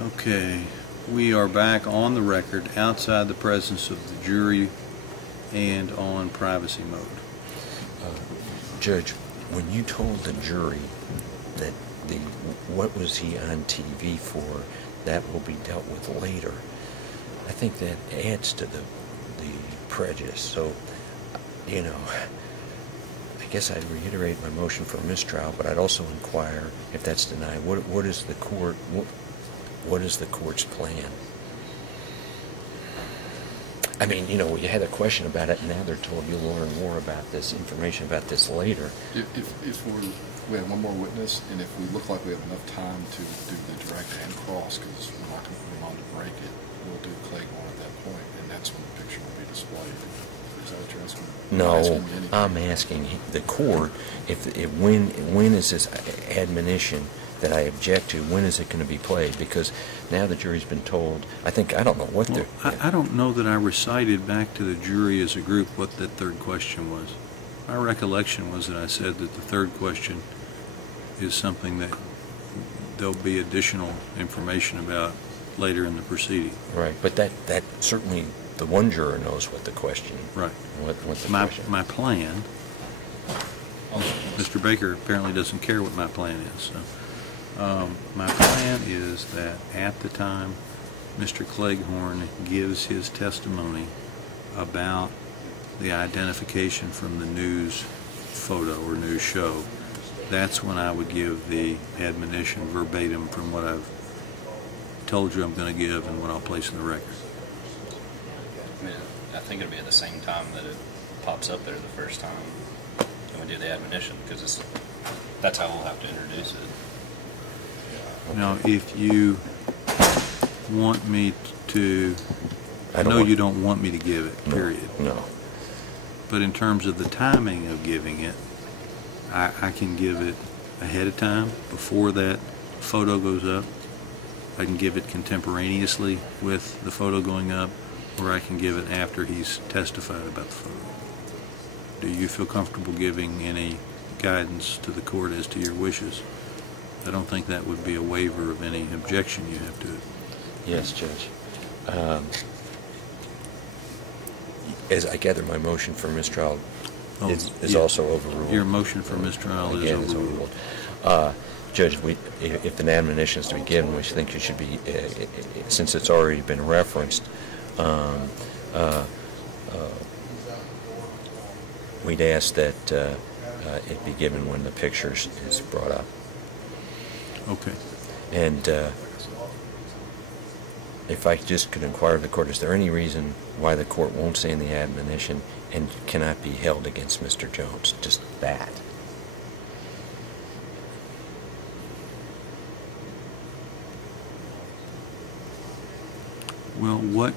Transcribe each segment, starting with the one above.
Okay, we are back on the record outside the presence of the jury and on privacy mode. Judge, when you told the jury that what was he on TV for, that will be dealt with later, I think that adds to the prejudice. So, you know, I guess I'd reiterate my motion for mistrial, but I'd also inquire, if that's denied, what is the court, what is the court's plan? I mean, you know, you had a question about it, and now they're told you'll learn more about this information about this later. If we have one more witness, and if we look like we have enough time to do the direct and cross, because we're not going to put them on to break it, we'll do Clayborn at that point, and that's when the picture will be displayed. Is that what you're asking? No, I'm asking the court when is this admonition that I object to, when is it going to be played? Because now the jury's been told, I don't know what they're... I don't know that I recited back to the jury as a group what that third question was. My recollection was that I said that the third question is something that there'll be additional information about later in the proceeding. Right, but that certainly the one juror knows what the question... Right. What the question... My plan... Mr. Baker apparently doesn't care what my plan is, so... my plan is that at the time Mr. Cleghorn gives his testimony about the identification from the news photo or news show, that's when I would give the admonition verbatim from what I've told you I'm going to give and what I'll place in the record. I mean, I think it'll be at the same time that it pops up there the first time and we do the admonition, because that's how we'll have to introduce it. Now, if you want me to, I know you don't want me to give it, period. No. But in terms of the timing of giving it, I can give it ahead of time, before that photo goes up. I can give it contemporaneously with the photo going up, or I can give it after he's testified about the photo. Do you feel comfortable giving any guidance to the court as to your wishes? I don't think that would be a waiver of any objection you have to it. Yes, Judge. As I gather, my motion for mistrial is also overruled. Your motion for mistrial is overruled. Judge, if an admonition is to be given, we think it should be, since it's already been referenced, we'd ask that it be given when the picture is brought up. Okay. And if I just could inquire of the court, is there any reason why the court won't say in the admonition and cannot be held against Mr. Jones? Just that. Well, what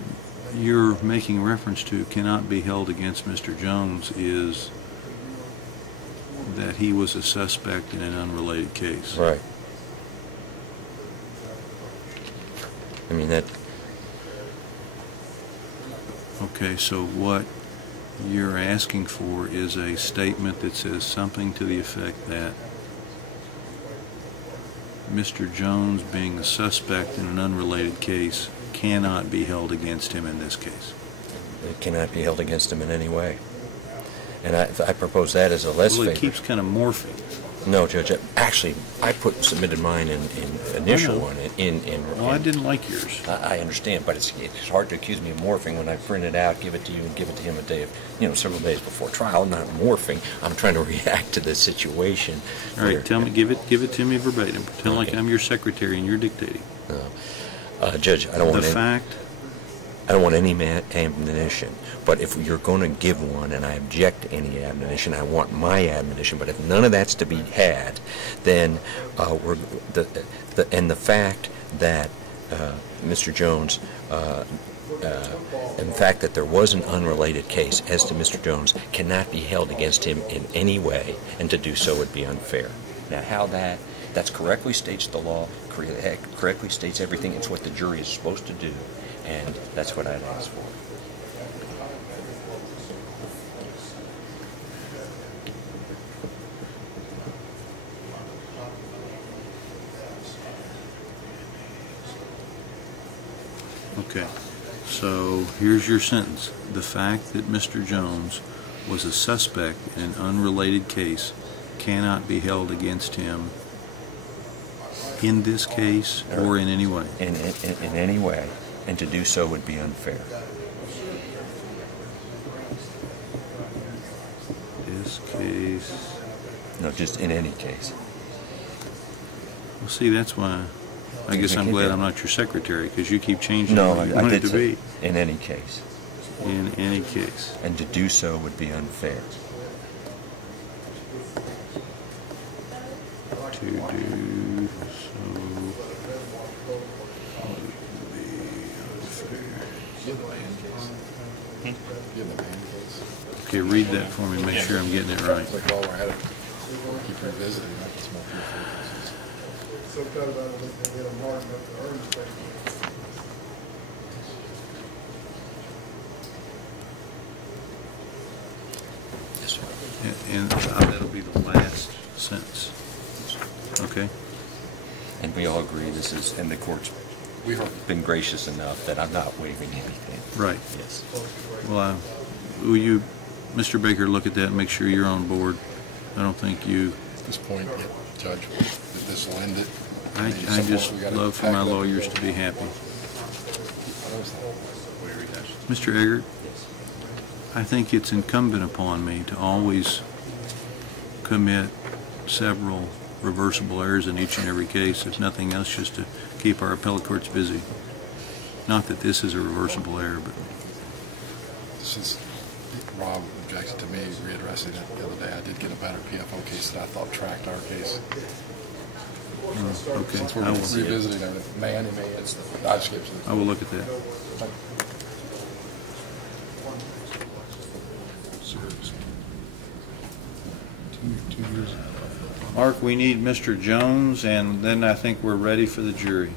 you're making reference to cannot be held against Mr. Jones is that he was a suspect in an unrelated case. Right. I mean, that... Okay, so what you're asking for is a statement that says something to the effect that Mr. Jones, being a suspect in an unrelated case, cannot be held against him in this case. It cannot be held against him in any way. And I propose that as a less Well, it favorite. keeps kind of morphing. No, Judge. Actually, I submitted mine in initial one. Well, I didn't like yours. I understand, but it's hard to accuse me of morphing when I print it out, give it to you, and give it to him a day of, several days before trial. I'm not morphing. I'm trying to react to the situation. All right, tell me, give it to me verbatim. Pretend like I'm your secretary and you're dictating. Judge, I don't want any admonition. But if you're going to give one, and I object to any admonition, I want my admonition. But if none of that's to be had, then the fact that Mr. Jones, and the fact that there was an unrelated case as to Mr. Jones cannot be held against him in any way, and to do so would be unfair. Now, how that correctly states the law, correctly states everything. It's what the jury is supposed to do, and that's what I'd ask for. Okay, so here's your sentence. The fact that Mr. Jones was a suspect in an unrelated case cannot be held against him in this case or in any way. In any way, and to do so would be unfair. This case. No, just in any case. Well, see, that's why. I guess I'm glad I'm not your secretary, because you keep changing No, what you I want it did to be. say in any case. In any case. And to do so would be unfair. To do so would be unfair. Give the man case. Give the man case. Okay, read that for me. Make sure I'm getting it right. Like while we're at it, keep revisiting that. It's more beautiful. So cut about it, they get a mark up the earnings payment. Yes, sir. And that'll be the last sentence. Okay? And we all agree this is, and the court's We heard. been gracious enough that I'm not waiving anything. Right. Yes. Well, will you, Mr. Baker, look at that and make sure you're on board? I don't think you, At this point, yeah, Judge, if this will end it. I mean, at some just point we gotta love for pack my it up and lawyers go. to be happy. Where he does. Mr. Eggert, Yes. I think it's incumbent upon me to always commit several reversible errors in each and every case, if nothing else, just to keep our appellate courts busy. Not that this is a reversible error, but This is, Rob objected to me readdressing it the other day. I did get a better PFO case that I thought tracked our case. okay. Since we're I will, revisiting it, man, it's the, I skipped it. I will look at that. Mark, we need Mr. Jones, and then I think we're ready for the jury.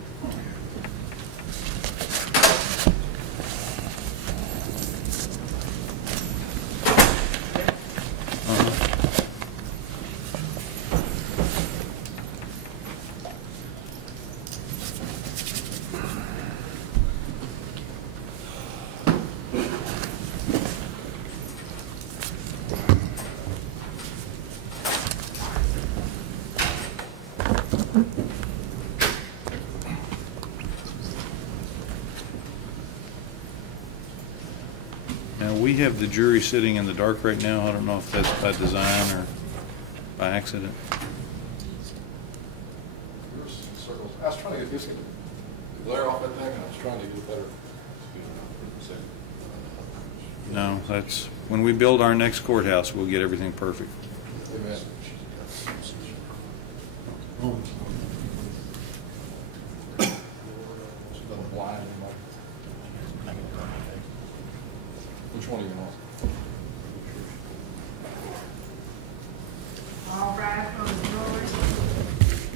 Now, we have the jury sitting in the dark right now. I don't know if that's by design or by accident. I was trying to get this glare off that thing, and I was trying to get better. No, that's, when we build our next courthouse, we'll get everything perfect. Amen. Blind, which one are you on? All right, from the jury.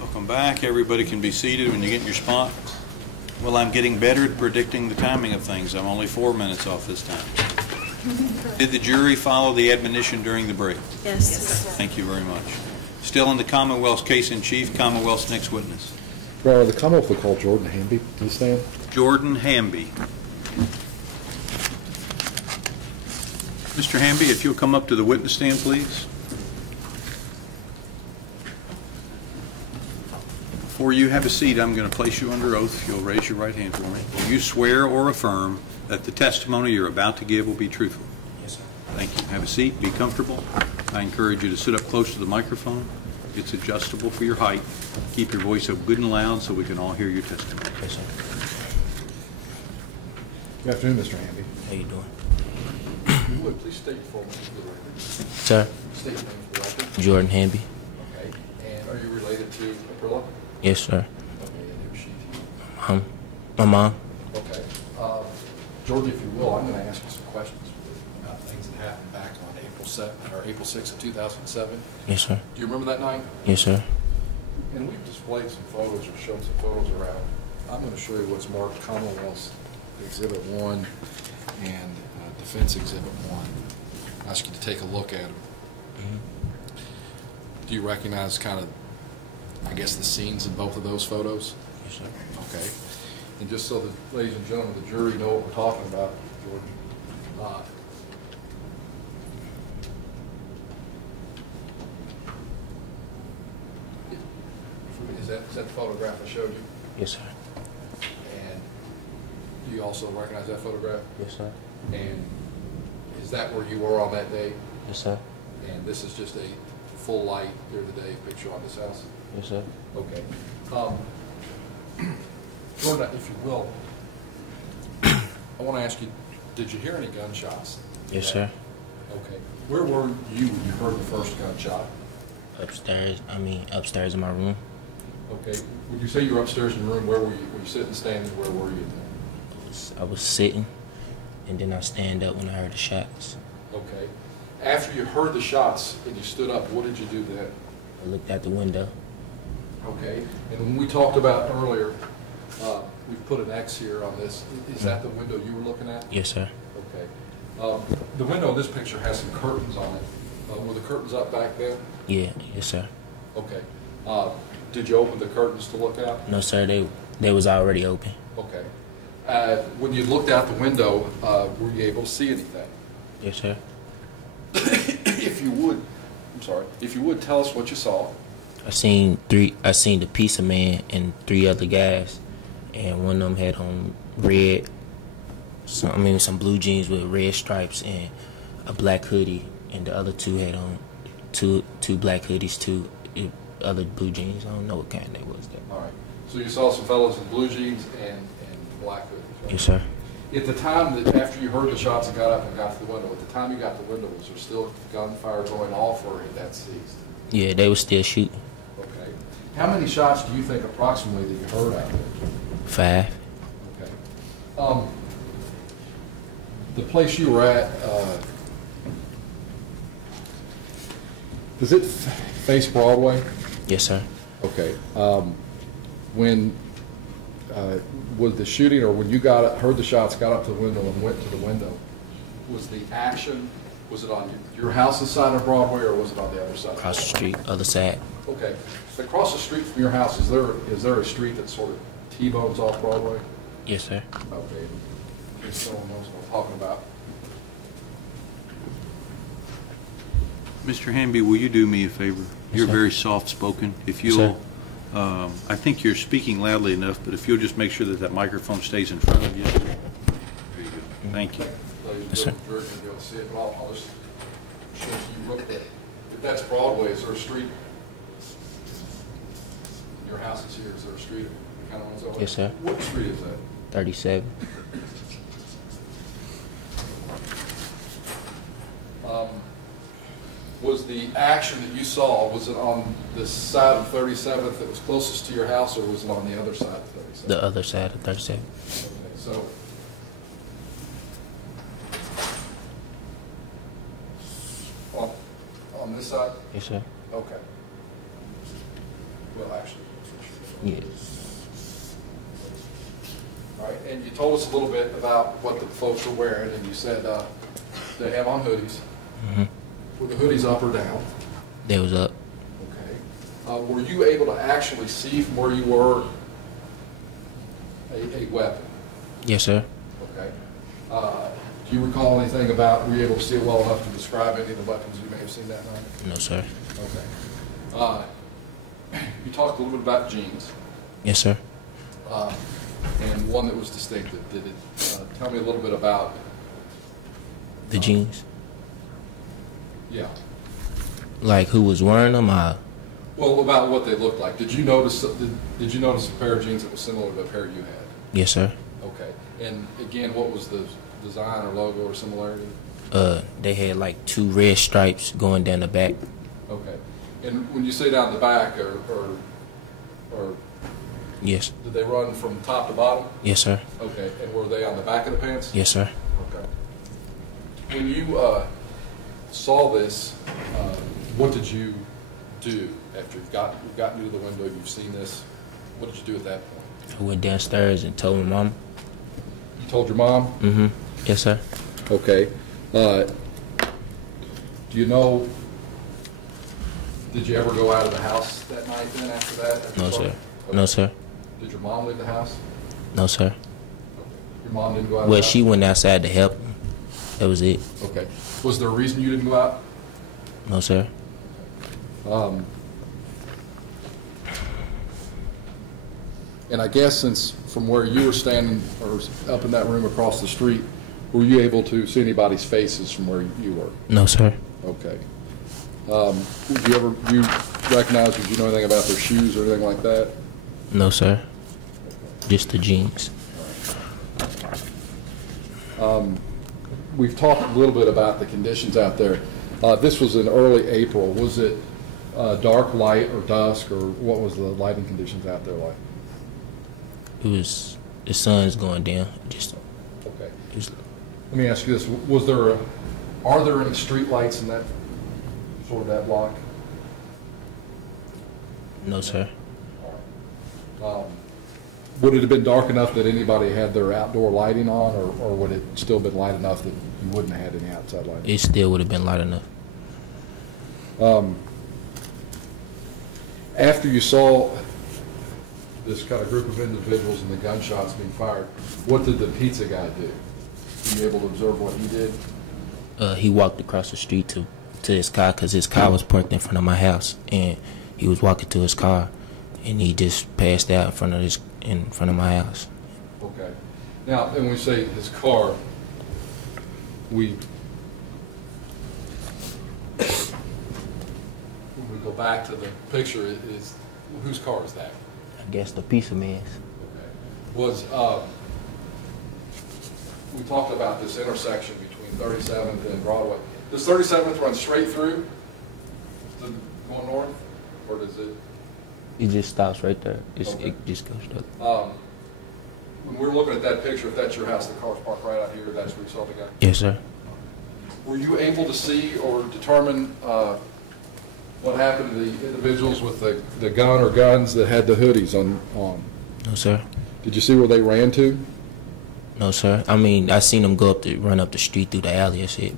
Welcome back. Everybody can be seated when you get in your spot. Well, I'm getting better at predicting the timing of things. I'm only 4 minutes off this time. Did the jury follow the admonition during the break? Yes. Thank you very much. Still in the Commonwealth's case in chief, Commonwealth's next witness. The Commonwealth will call Jordan Hamby to the stand. Jordan Hamby. Mr. Hamby, if you'll come up to the witness stand, please. Before you have a seat, I'm going to place you under oath. If you'll raise your right hand for me. Will you swear or affirm that the testimony you're about to give will be truthful? Yes, sir. Thank you. Have a seat. Be comfortable. I encourage you to sit up close to the microphone. It's adjustable for your height. Keep your voice up good and loud so we can all hear your testimony. Yes, sir. Good afternoon, Mr. Hamby. How you doing? If you would, please state your full name for the record. Sir, State your name for the record. Jordan Hamby. Okay. And are you related to Aprilla? Yes, sir. Okay. And who's she to you? My mom. Okay. Jordan, if you will, I'm going to ask you some questions about things that happened back on April 6th of 2007. Yes, sir. Do you remember that night? Yes, sir. And we've displayed some photos or shown some photos around. I'm going to show you what's marked Commonwealth's Exhibit 1 and Defense Exhibit 1. I'll ask you to take a look at them. Do you recognize kind of, I guess, the scenes in both of those photos? Yes, sir. Okay. And just so the ladies and gentlemen of the jury know what we're talking about, Jordan, is that the photograph I showed you? Yes, sir. And do you also recognize that photograph? Yes, sir. And is that where you were on that day? Yes, sir. And this is just a full light during the day picture on this house? Yes, sir. Okay. Jordan, if you will, I want to ask you, did you hear any gunshots? Yes, sir. Okay. Where were you when you heard the first gunshot? Upstairs in my room. Okay. Would you say you were upstairs in your room? Where were you? Were you sitting, standing? Where were you? I was sitting, and then I stand up when I heard the shots. Okay. After you heard the shots and you stood up, what did you do then? I looked out the window. Okay. And when we talked about earlier, we've put an X here on this. Is that the window you were looking at? Yes, sir. Okay. The window in this picture has some curtains on it. Were the curtains up back then? Yeah. Yes, sir. Okay. Did you open the curtains to look out? No, sir. They was already open. Okay. When you looked out the window, were you able to see anything? Yes, sir. If you would, tell us what you saw. I seen the pizza man and 3 other guys, and one of them had on some blue jeans with red stripes and a black hoodie, and the other 2 had on two black hoodies, 2 other blue jeans. I don't know what kind they was. All right. So you saw some fellows in blue jeans and black hoodies. Right? Yes, sir. At the time that after you heard the shots and got up and got to the window, at the time you got to the window, was there still gunfire going off, or had that ceased? Yeah, they was still shooting. Okay. How many shots do you think approximately that you heard out there? 5. Okay. The place you were at, does it face Broadway? Yes, sir. Okay. When was the shooting, or when you heard the shots, got up to the window and went to the window, was the action, was it on your house's side of Broadway, or was it on the other side? Across the street, other side. Okay. So across the street from your house, is there a street that sort of T-bones off Broadway? Yes, sir. Okay. In case someone knows what I'm talking about. Mr. Hamby, will you do me a favor? You're sir. very soft-spoken. If Yes, you'll, I think you're speaking loudly enough, but if you'll just make sure that microphone stays in front of you. There you go. Thank you. Ladies Yes, sir. and gentlemen, you're going to see it, but I'll just show you real quick. If that's Broadway, is there a street? Your house is here, is there a street that kind of runs over? Yes, sir. What street is that? 37. Was the action that you saw, was it on the side of 37th that was closest to your house, or was it on the other side of 37th? The other side of 37. Okay, so on this side? Yes, sir. Okay. Well, actually. Yes. All right, and you told us a little bit about what the folks were wearing, and you said they have on hoodies. Mm-hmm. Were the hoodies up or down? They was up. Okay. Were you able to actually see from where you were a weapon? Yes, sir. Okay. Do you recall anything about, were you able to see it well enough to describe any of the weapons you may have seen that night? No, sir. Okay. You talked a little bit about jeans. Yes, sir. And one that was distinctive. Did it tell me a little bit about The jeans. Yeah. Like who was wearing them? Well, about what they looked like. Did you notice? Did you notice a pair of jeans that was similar to the pair you had? Yes, sir. Okay. And again, what was the design or logo or similarity? They had like 2 red stripes going down the back. Okay. And when you say down the back, or Yes. did they run from top to bottom? Yes, sir. Okay. And were they on the back of the pants? Yes, sir. Okay. When you saw this, what did you do after you've gotten to the window, you've seen this? What did you do at that point? I went downstairs and told my mom. You told your mom? Mm-hmm. Yes, sir. Okay. Do you know, did you ever go out of the house that night then after that? After No, you saw sir. it? Okay. No, sir. Did your mom leave the house? No, sir. Your mom didn't go out of Well, the house? she went outside to help. That was it. Okay. Was there a reason you didn't go out? No, sir. And I guess since from where you were standing or up in that room across the street, were you able to see anybody's faces from where you were? No, sir. Okay. You recognize, did you know anything about their shoes or anything like that? No, sir. Just the jeans. We've talked a little bit about the conditions out there. This was in early April. Was it dark, light, or dusk, or what was the lighting conditions out there like? It was the sun's going down. Okay. Just Let me ask you this: are there any street lights in that sort of that block? no, sir. Would it have been dark enough that anybody had their outdoor lighting on, or would it still been light enough that you wouldn't have had any outside lighting? It still would have been light enough. After you saw this kind of group of individuals and the gunshots being fired, what did the pizza guy do? Were you able to observe what he did? He walked across the street to his car because his car was parked in front of my house, and he was walking to his car, and he just passed out in front of my house. Okay. Now, when we say his car, when we go back to the picture, whose car is that? I guess the pizza man's. Okay. We talked about this intersection between 37th and Broadway. Does 37th run straight through going north, or does it? It just stops right there. Okay. It just goes straight. When we're looking at that picture, if that's your house, the car's parked right out here, that's where you saw the guy? Yes, sir. Were you able to see or determine what happened to the individuals with the gun or guns that had the hoodies on? No, sir. Did you see where they ran to? No, sir. I mean, I seen them run up the street through the alley and shit.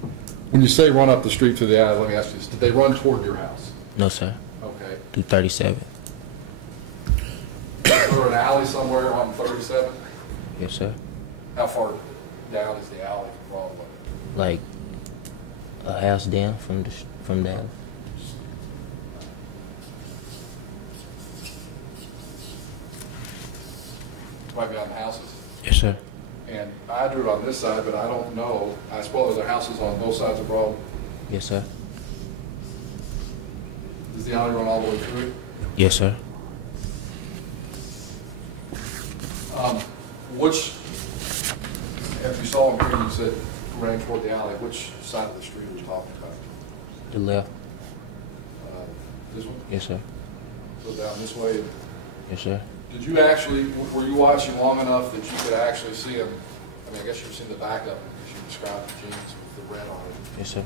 When you say run up the street to the alley, let me ask you this. Did they run toward your house? No, sir. Okay. Through 37. Is there an alley somewhere on 37? Yes, sir. How far down is the alley from Broadway? Like a house down from the alley. Right behind the houses? Yes, sir. And I drew it on this side, but I don't know. I suppose there are houses on both sides of Broadway. Yes, sir. Does the alley run all the way through it? Yes, sir. Which, after you saw him here, you said ran toward the alley. Which side of the street are you talking about? The left. This one? Yes, sir. Go down this way? Yes, sir. Did you actually, were you watching long enough that you could actually see him? I mean, I guess you've seen the back of him because you described the jeans with the red on it. Yes, sir.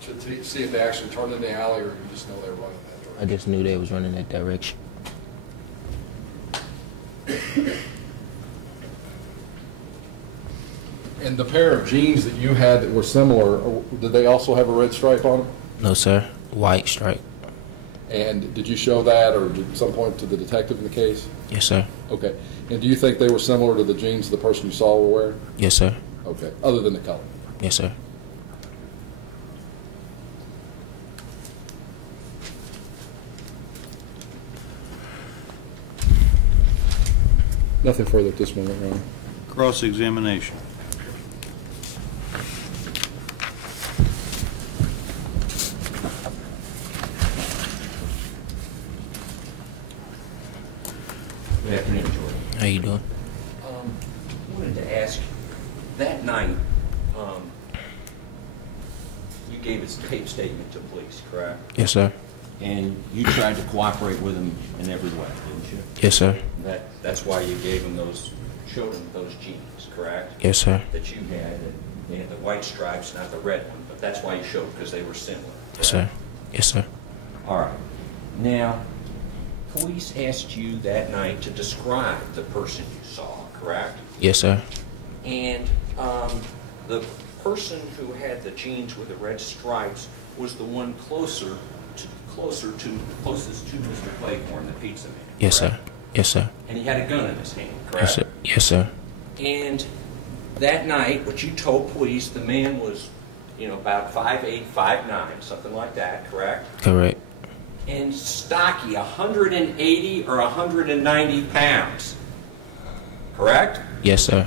To see if they actually turned in the alley, or you just know they were running that direction? I just knew they was running that direction. And the pair of jeans that you had that were similar, did they also have a red stripe on them? No, sir. White stripe. And did you show that, or at some point to the detective in the case? Yes, sir. Okay. And do you think they were similar to the jeans the person you saw were wearing? Yes, sir. Okay. Other than the color? Yes, sir. Nothing further at this moment, Ron. Cross-examination. Good afternoon, Jordan. How you doing? I wanted to ask, that night, you gave a tape statement to police, correct? Yes, sir. And you tried to cooperate with them in every way, didn't you? Yes, sir. That's why you gave them showed them those jeans, correct? Yes, sir. That you had, and they had the white stripes, not the red one, but that's why you showed, because they were similar. Yes, sir. Yes, sir. All right. Now, police asked you that night to describe the person you saw, correct? Yes, sir. And the person who had the jeans with the red stripes was the one closest to Mr. Claiborne, the pizza man. Yes, correct? sir. Yes, sir. And he had a gun in his hand, correct? Yes, sir. Yes, sir. And that night, what you told police, the man was, about 5'8", 5'9", something like that, correct? Correct. And stocky, 180 or 190 pounds, correct? Yes, sir.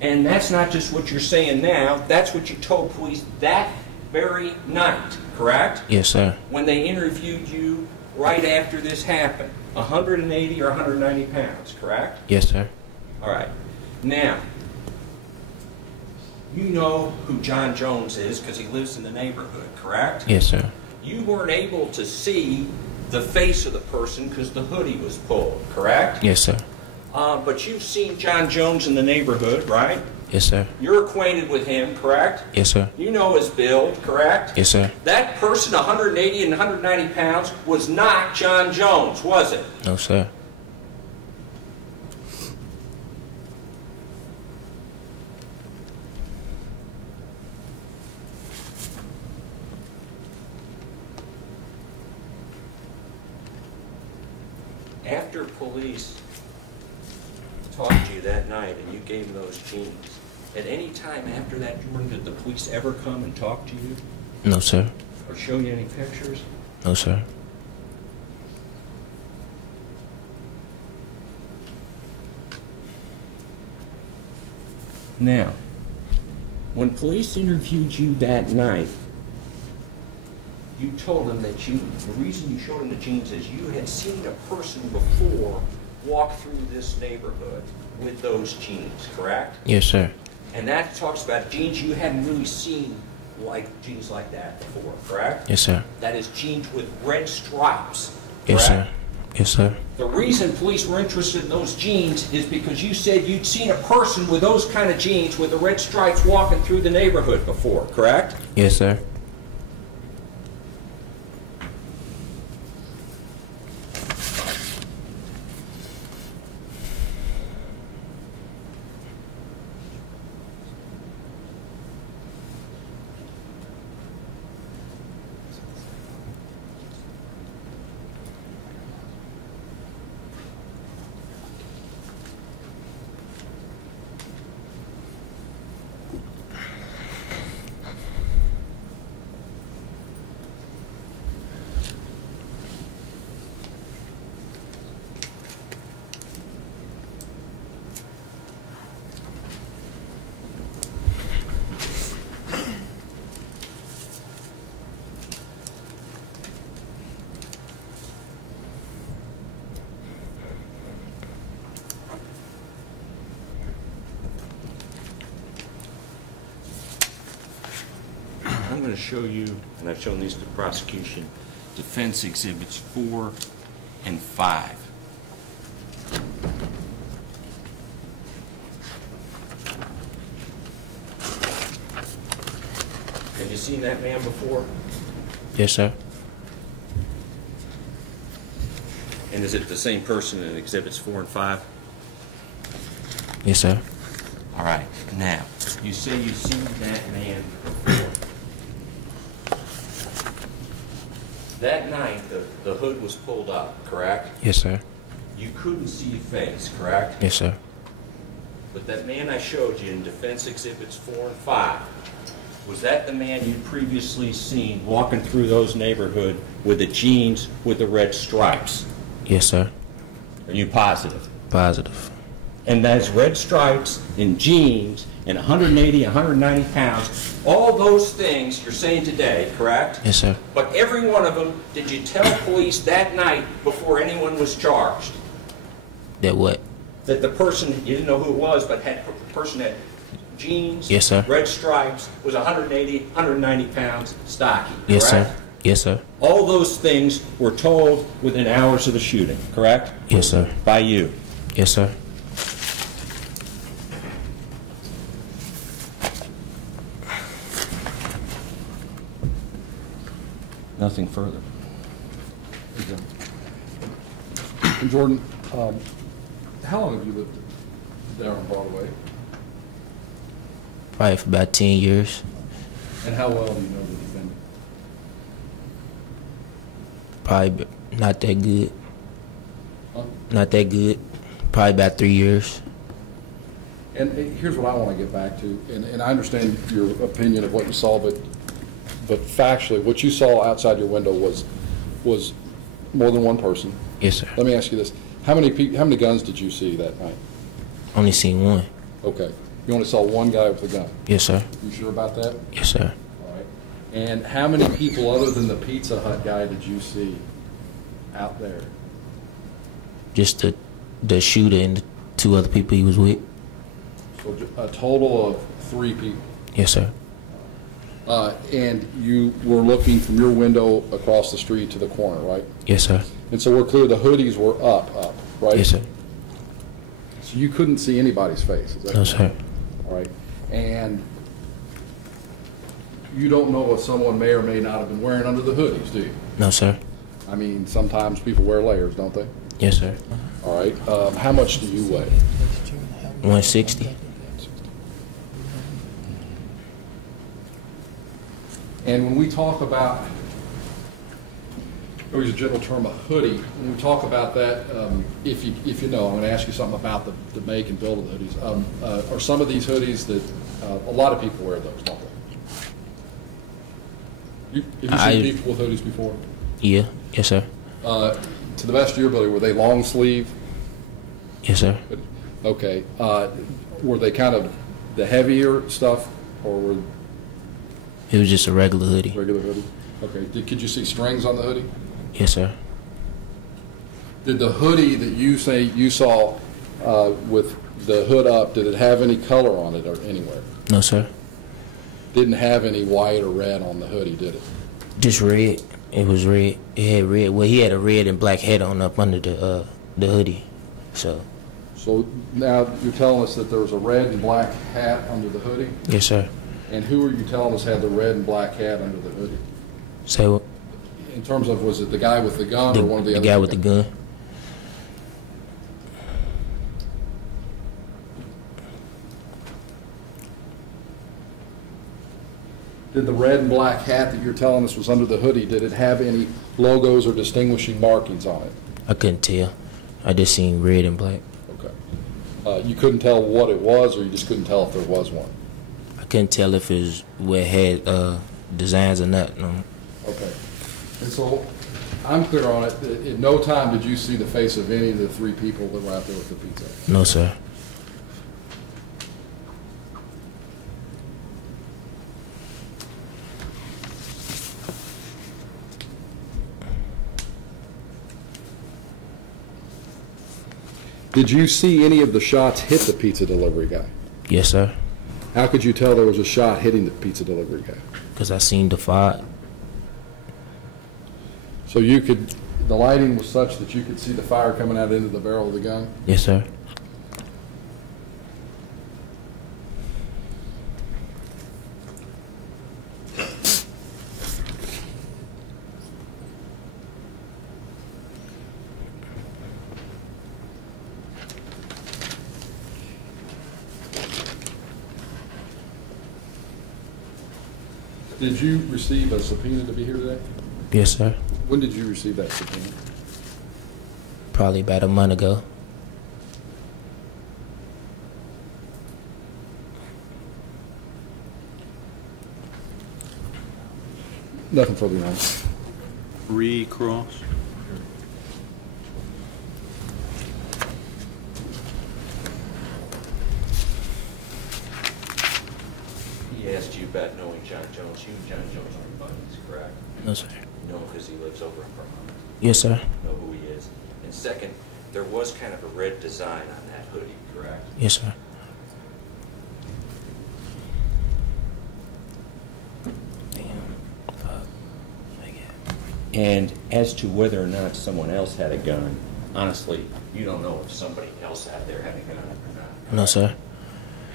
And that's not just what you're saying now, that's what you told police that very night, correct? Yes, sir. When they interviewed you right after this happened, 180 or 190 pounds, correct? Yes, sir. All right. Now, you know who John Jones is because he lives in the neighborhood, correct? Yes, sir. You weren't able to see the face of the person because the hoodie was pulled, correct? Yes, sir. But you've seen John Jones in the neighborhood, right? Yes, sir. You're acquainted with him, correct? Yes, sir. You know his build, correct? Yes, sir. That person, 180 and 190 pounds, was not John Jones, was it? No, sir. After police talked to you that night and you gave them those jeans, at any time after that, Jordan, did the police ever come and talk to you No, sir. or show you any pictures? No, sir. Now, when police interviewed you that night, you told them that the reason you showed them the jeans is you had seen a person before walk through this neighborhood with those jeans, correct? Yes, sir. And that talks about jeans you hadn't really seen jeans like that before, correct? Yes, sir. That is jeans with red stripes, Yes, sir. correct? Yes, sir. The reason police were interested in those jeans is because you said you'd seen a person with those kind of jeans with the red stripes walking through the neighborhood before, correct? Yes, sir. I'm going to show you, and I've shown these to the prosecution, defense exhibits 4 and 5. Have you seen that man before? Yes, sir. And is it the same person in exhibits 4 and 5? Yes, sir. All right. Now, you say you've seen that man before. That night, the hood was pulled up, correct? Yes, sir. You couldn't see your face, correct? Yes, sir. But that man I showed you in defense exhibits 4 and 5, was that the man you'd previously seen walking through those neighborhood with the jeans with the red stripes? Yes, sir. Are you positive? Positive. And that's red stripes and jeans and 180, 190 pounds, all those things you're saying today, correct? Yes, sir. But every one of them, did you tell police that night before anyone was charged? That what? That the person, you didn't know who it was, but the person had jeans. Yes, sir. Red stripes, was 180, 190 pounds, stocky. Yes, correct? sir. Yes, sir. All those things were told within hours of the shooting, correct? Yes, sir. By you. Yes, sir. Nothing further. And Jordan, how long have you lived there on Broadway? Probably for about 10 years. And how well do you know the defendant? Probably not that good. Huh? Not that good. Probably about 3 years. And here's what I want to get back to, and I understand your opinion of what you saw, but factually, what you saw outside your window was more than one person. Yes, sir. Let me ask you this: how many guns did you see that night? Only seen one. Okay, you only saw one guy with a gun. Yes, sir. You sure about that? Yes, sir. All right. And how many people other than the Pizza Hut guy did you see out there? Just the shooter and the 2 other people he was with. So a total of 3 people. Yes, sir. And you were looking from your window across the street to the corner, right? Yes, sir. And so we're clear the hoodies were up, right? Yes, sir. So you couldn't see anybody's face, is that No, correct? sir. All right. And you don't know what someone may or may not have been wearing under the hoodies, do you? No, sir. I mean, sometimes people wear layers, don't they? Yes, sir. All right. How much do you weigh? 160. And when we talk about, or use a general term, a hoodie, when we talk about that, if you know, I'm going to ask you something about the make and build of the hoodies. Are some of these hoodies that, a lot of people wear those, don't they? Have you seen people with hoodies before? Yeah. Yes, sir. To the best of your ability, were they long sleeve? Yes, sir. Okay. Were they kind of the heavier stuff, or were It was just a regular hoodie. regular hoodie? Okay. Could you see strings on the hoodie? Yes, sir. Did the hoodie that you say you saw with the hood up, did it have any color on it or anywhere? No, sir. Didn't have any white or red on the hoodie, did it? Just red. It was red. It had red. Well, he had a red and black hat on up under the hoodie. So. So now you're telling us that there was a red and black hat under the hoodie? Yes, sir. And who are you telling us had the red and black hat under the hoodie? Say what? In terms of, was it the guy with the gun or one of the other? The guy with the gun. Did the red and black hat that you're telling us was under the hoodie, did it have any logos or distinguishing markings on it? I couldn't tell. I just seen red and black. Okay. You couldn't tell what it was, or you just couldn't tell if there was one? I couldn't tell if it was where it had designs or not. No. Okay. And so I'm clear on it. At no time did you see the face of any of the 3 people that were out there with the pizza? No, sir. Did you see any of the shots hit the pizza delivery guy? Yes, sir. How could you tell there was a shot hitting the pizza delivery guy? Because I seen the fire. So you could, the lighting was such that you could see the fire coming out into the barrel of the gun? Yes, sir. Did you receive a subpoena to be here today? Yes, sir. When did you receive that subpoena? Probably about a month ago. Nothing further than Recross. He asked you about knowing John Jones. You and John Jones aren't buddies, correct? No, sir. You know him because he lives over in Vermont. Yes, sir. You know who he is. And second, there was kind of a red design on that hoodie, correct? Yes, sir. And as to whether or not someone else had a gun, honestly, you don't know if somebody else out there had a gun or not. No, sir.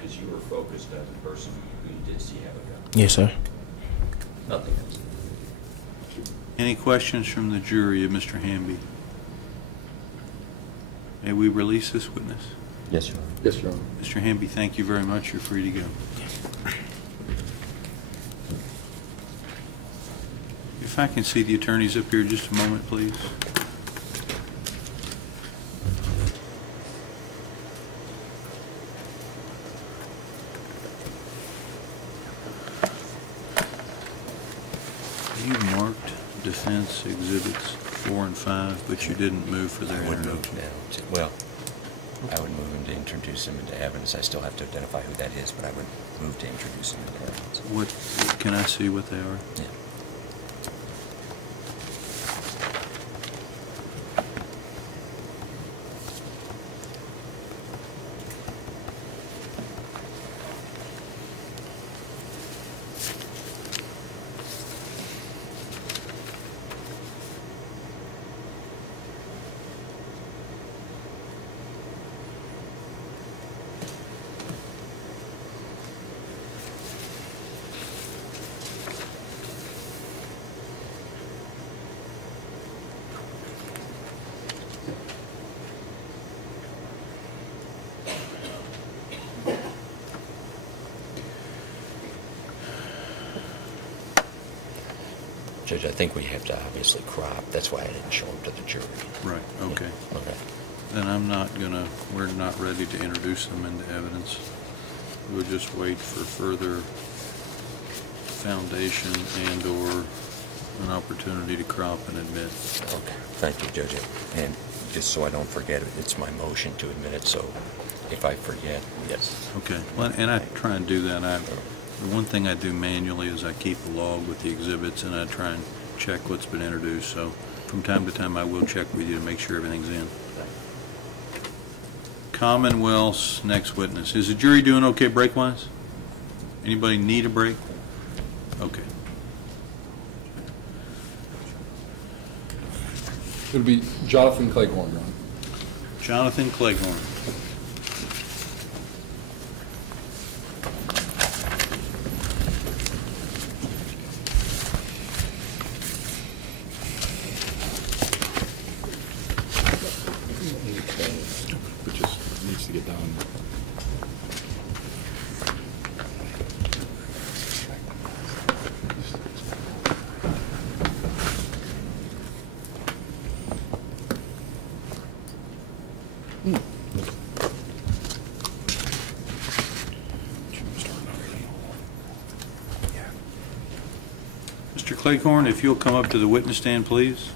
Because you were focused on the person who you did see have a gun. Yes, sir. Nothing else. Any questions from the jury of Mr. Hamby? May we release this witness? Yes, Your Honor. Yes, Your Honor. Mr. Hamby, thank you very much. You're free to go. If I can see the attorneys up here just a moment, please. You marked defense exhibits 4 and 5, but you didn't move for their I would move introduction. now to, well, I would move him to introduce him into evidence. I still have to identify who that is, but I would move to introduce him into evidence. What, can I see what they are? Yeah. Judge, I think we have to obviously crop. That's why I didn't show him to the jury. Right, okay. Yeah. Okay. Then we're not ready to introduce them into evidence. We'll just wait for further foundation and/or an opportunity to crop and admit. Okay. Thank you, Judge. And just so I don't forget it, it's my motion to admit it, so if I forget, yes. Okay, well, and I try and do that. The one thing I do manually is I keep a log with the exhibits and I try and check what's been introduced. So from time to time I will check with you to make sure everything's in. Commonwealth's next witness. Is the jury doing okay break-wise? Anybody need a break? Okay. It'll be Jonathan Cleghorn, Your Honor. Jonathan Cleghorn. But just needs to get done. Mr. Cleghorn, if you'll come up to the witness stand, please.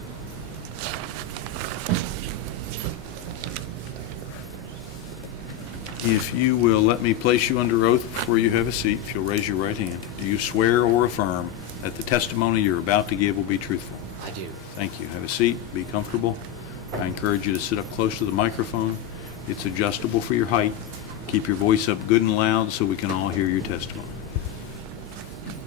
If you will let me place you under oath before you have a seat, if you'll raise your right hand. Do you swear or affirm that the testimony you're about to give will be truthful? I do. Thank you. Have a seat. Be comfortable. I encourage you to sit up close to the microphone. It's adjustable for your height. Keep your voice up good and loud so we can all hear your testimony.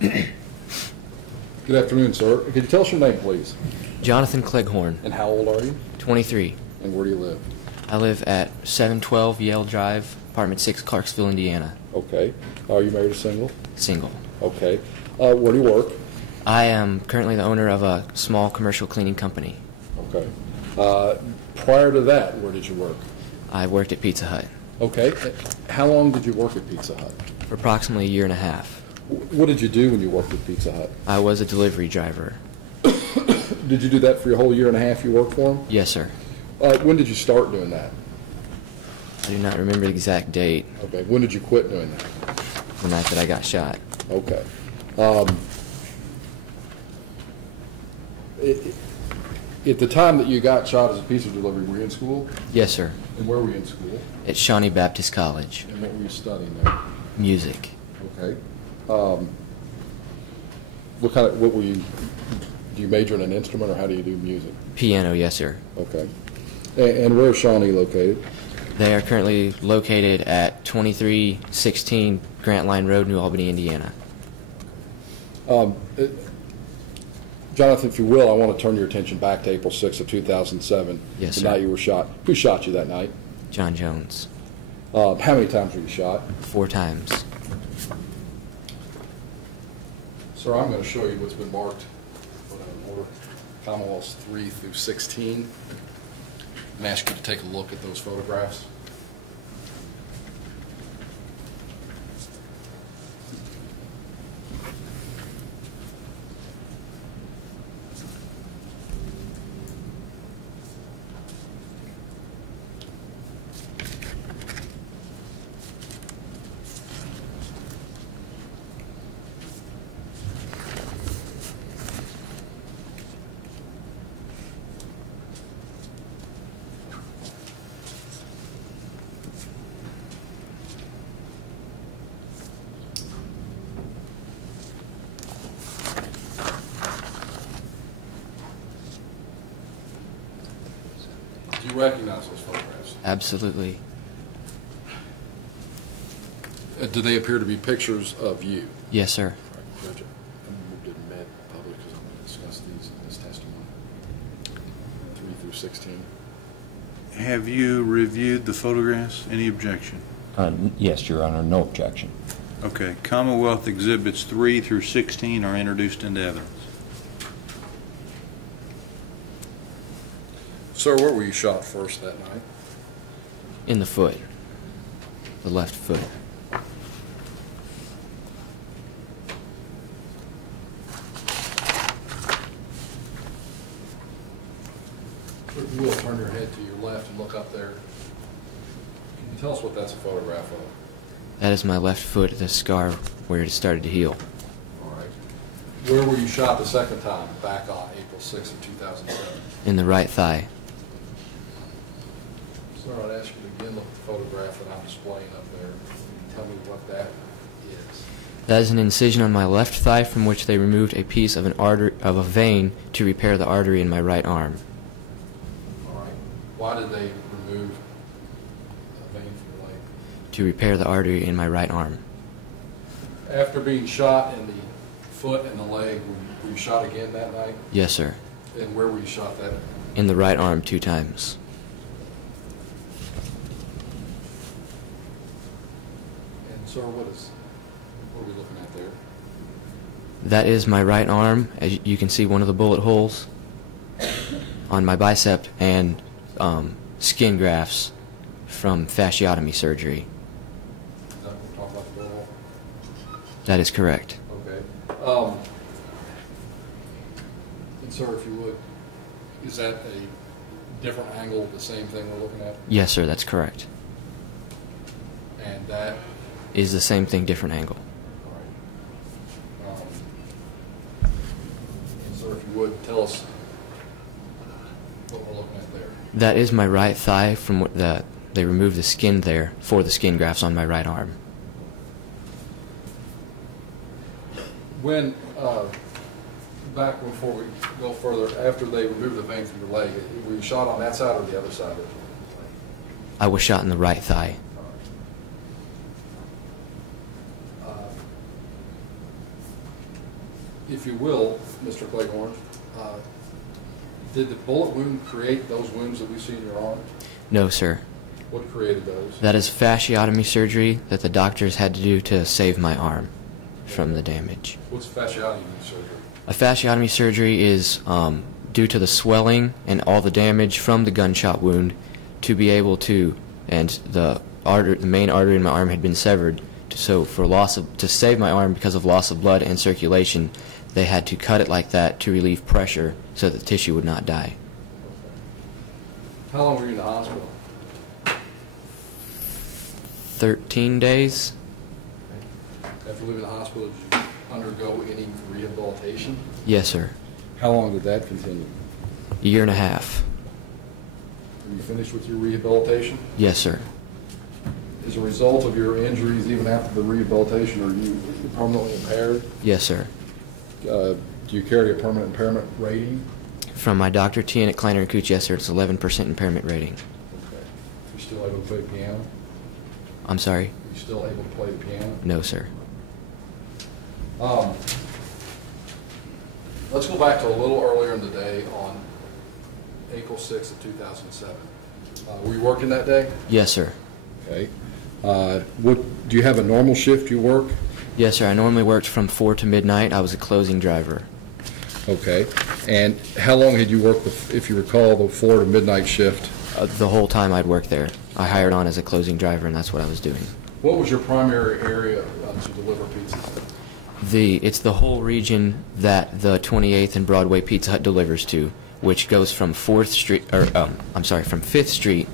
Good afternoon, sir. Could you tell us your name, please? Jonathan Cleghorn, And how old are you? 23. And where do you live? I live at 712 Yale Drive, apartment 6, Clarksville, Indiana. Okay. Are you married or single? Single. Okay. Where do you work? I am currently the owner of a small commercial cleaning company. Okay. Prior to that, where did you work? I worked at Pizza Hut Okay. How long did you work at Pizza Hut? for approximately a year and a half. What did you do when you worked at Pizza Hut? I was a delivery driver. Did you do that for your whole year and a half you worked for them? Yes, sir. When did you start doing that? I do not remember the exact date, Okay. When did you quit doing that? the night that I got shot. Okay. At the time that you got shot as a pizza delivery, were you in school? Yes, sir. And where were you in school? At Shawnee Baptist College. And what were you studying there? Music. Okay. What were you, do you major in an instrument or how do you do music? Piano, yes, sir. Okay. And where is Shawnee located? They are currently located at 2316 Grant Line Road, New Albany, Indiana. Jonathan, if you will, I want to turn your attention back to April 6th of 2007. Yes, the sir. night you were shot. Who shot you that night? John Jones. How many times were you shot? 4 times. Sir, I'm going to show you what's been marked in order. Commonwealths 3 through 16. And ask you to take a look at those photographs. Do you recognize those photographs? Absolutely. Do they appear to be pictures of you? Yes, sir. All right, Judge, I'm going to move to admit public because I'm going to discuss these in this testimony. 3 through 16. Have you reviewed the photographs? Any objection? Yes, Your Honor, no objection. Okay. Commonwealth Exhibits 3 through 16 are introduced into evidence. Sir, where were you shot first that night? In the foot. The left foot. Sir, if you will, turn your head to your left and look up there. Can you tell us what that's a photograph of? That is my left foot, the scar where it started to heal. All right. Where were you shot the second time, back on April 6th of 2007? In the right thigh. Sir, I'd ask you to again look at the photograph that I'm displaying up there. And tell me what that is. That is an incision on my left thigh from which they removed a piece of a vein to repair the artery in my right arm. All right. Why did they remove a vein from your leg? To repair the artery in my right arm. After being shot in the foot and the leg, were you shot again that night? Yes, sir. And where were you shot that? In the right arm 2 times. And sir, what are we looking at there? That is my right arm. As you can see, one of the bullet holes on my bicep and skin grafts from fasciotomy surgery. Is that what we're talking about, the bullet hole? That is correct. Okay. And sir, if you would, is that a different angle of the same thing we're looking at? Yes, sir, that's correct. And that, Is the same thing, different angle. all right. And sir, if you would, tell us what we're looking at there. That is my right thigh from they removed the skin there for the skin grafts on my right arm. When, back before we go further, after they removed the vein from your leg, were you shot on that side or the other side of it? I was shot in the right thigh. If you will, Mr. Claiborne, did the bullet wound create those wounds that we see in your arm? No, sir. What created those? That is fasciotomy surgery that the doctors had to do to save my arm from the damage. What's fasciotomy surgery? A fasciotomy surgery is due to the swelling and all the damage from the gunshot wound to be able to, and the main artery in my arm had been severed. So to save my arm because of loss of blood and circulation, they had to cut it like that to relieve pressure so that the tissue would not die. How long were you in the hospital? 13 days? After leaving the hospital, did you undergo any rehabilitation? Yes, sir. How long did that continue? A year and a half. Were you finished with your rehabilitation? Yes, sir. As a result of your injuries, even after the rehabilitation, are you permanently impaired? Yes, sir. Do you carry a permanent impairment rating? From my Dr. T and at Kleiner and Cooch, yes, sir, it's 11% impairment rating. Okay. You still able to play the piano? I'm sorry? Are you still able to play the piano? No, sir. Let's go back to a little earlier in the day on April 6th of 2007. Were you working that day? Yes, sir. Okay. What, do you have a normal shift you work? Yes, sir. I normally worked from 4 to midnight. I was a closing driver. Okay. And how long had you worked, if you recall, the 4 to midnight shift? The whole time I'd worked there. I hired on as a closing driver, and that's what I was doing. What was your primary area to deliver pizzas? It's the whole region that the 28th and Broadway Pizza Hut delivers to, which goes from from 5th Street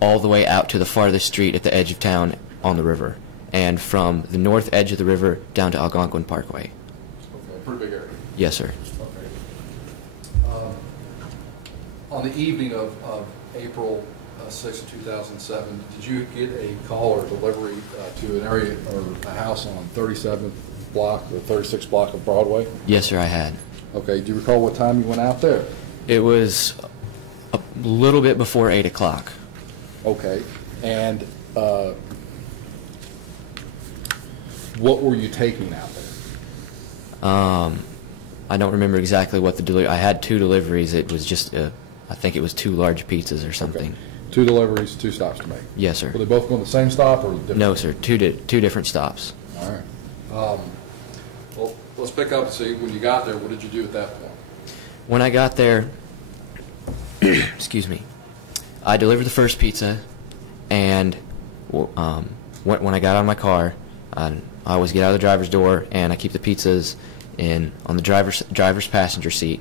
all the way out to the farthest street at the edge of town on the river, and from the north edge of the river down to Algonquin Parkway. Okay, pretty big area. Yes, sir. Okay. On the evening of April 6, 2007, did you get a call or delivery to an area or a house on 37th block or 36th block of Broadway? Yes, sir, I had. Okay, do you recall what time you went out there? It was a little bit before 8 o'clock. Okay, and what were you taking out there? I don't remember exactly what the delivery. I had 2 deliveries. It was just, I think it was 2 large pizzas or something. Okay. 2 deliveries, 2 stops to make. Yes, sir. Were they both going to the same stop or different? No, sir. Two different stops. All right. Well, let's pick up and see, when you got there, what did you do at that point? When I got there, excuse me, I delivered the first pizza, and when I got out of my car, I always get out of the driver's door, and I keep the pizzas on the driver's passenger seat,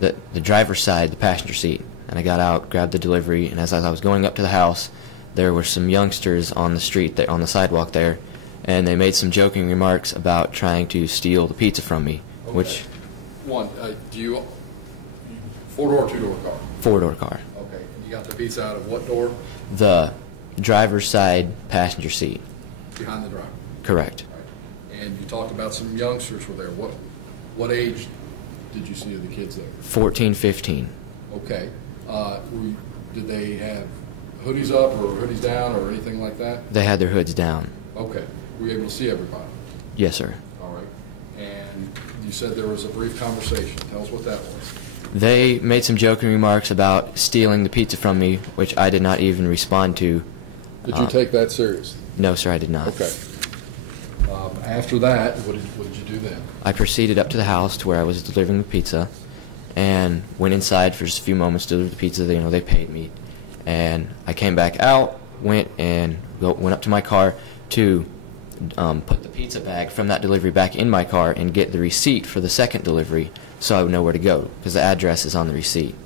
the driver's side, the passenger seat. And I got out, grabbed the delivery, and as I was going up to the house, there were some youngsters on the street, on the sidewalk there, and they made some joking remarks about trying to steal the pizza from me, Okay. which... One, do you, 4-door or 2-door car? 4-door car. Okay, and you got the pizza out of what door? The driver's side passenger seat. Behind the driver? Correct. Right. And you talked about some youngsters were there. What age did you see of the kids there? 14, 15. Okay. Did they have hoodies up or hoodies down or anything like that? They had their hoods down. Okay. Were you able to see everybody? Yes, sir. All right. And you said there was a brief conversation. Tell us what that was. They made some joking remarks about stealing the pizza from me, which I did not even respond to. Did you take that seriously? No, sir, I did not. Okay. After that, what did you do then? I proceeded up to the house to where I was delivering the pizza, and went inside for just a few moments to deliver the pizza. They paid me, and I came back out, went up to my car to put the pizza bag from that delivery back in my car and get the receipt for the second delivery, so I would know where to go because the address is on the receipt.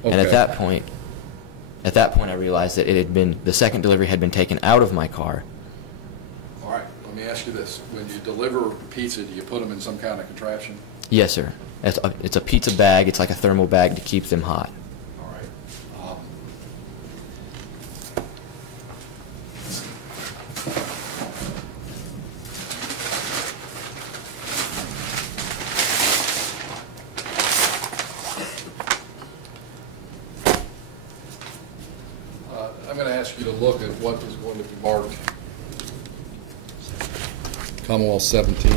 Okay. And at that point, I realized that the second delivery had been taken out of my car. All right. Let me ask you this: when you deliver pizza, do you put them in some kind of contraption? Yes, sir. It's a pizza bag. It's like a thermal bag to keep them hot. All right. I'm going to ask you to look at what is going to be marked Commonwealth 17.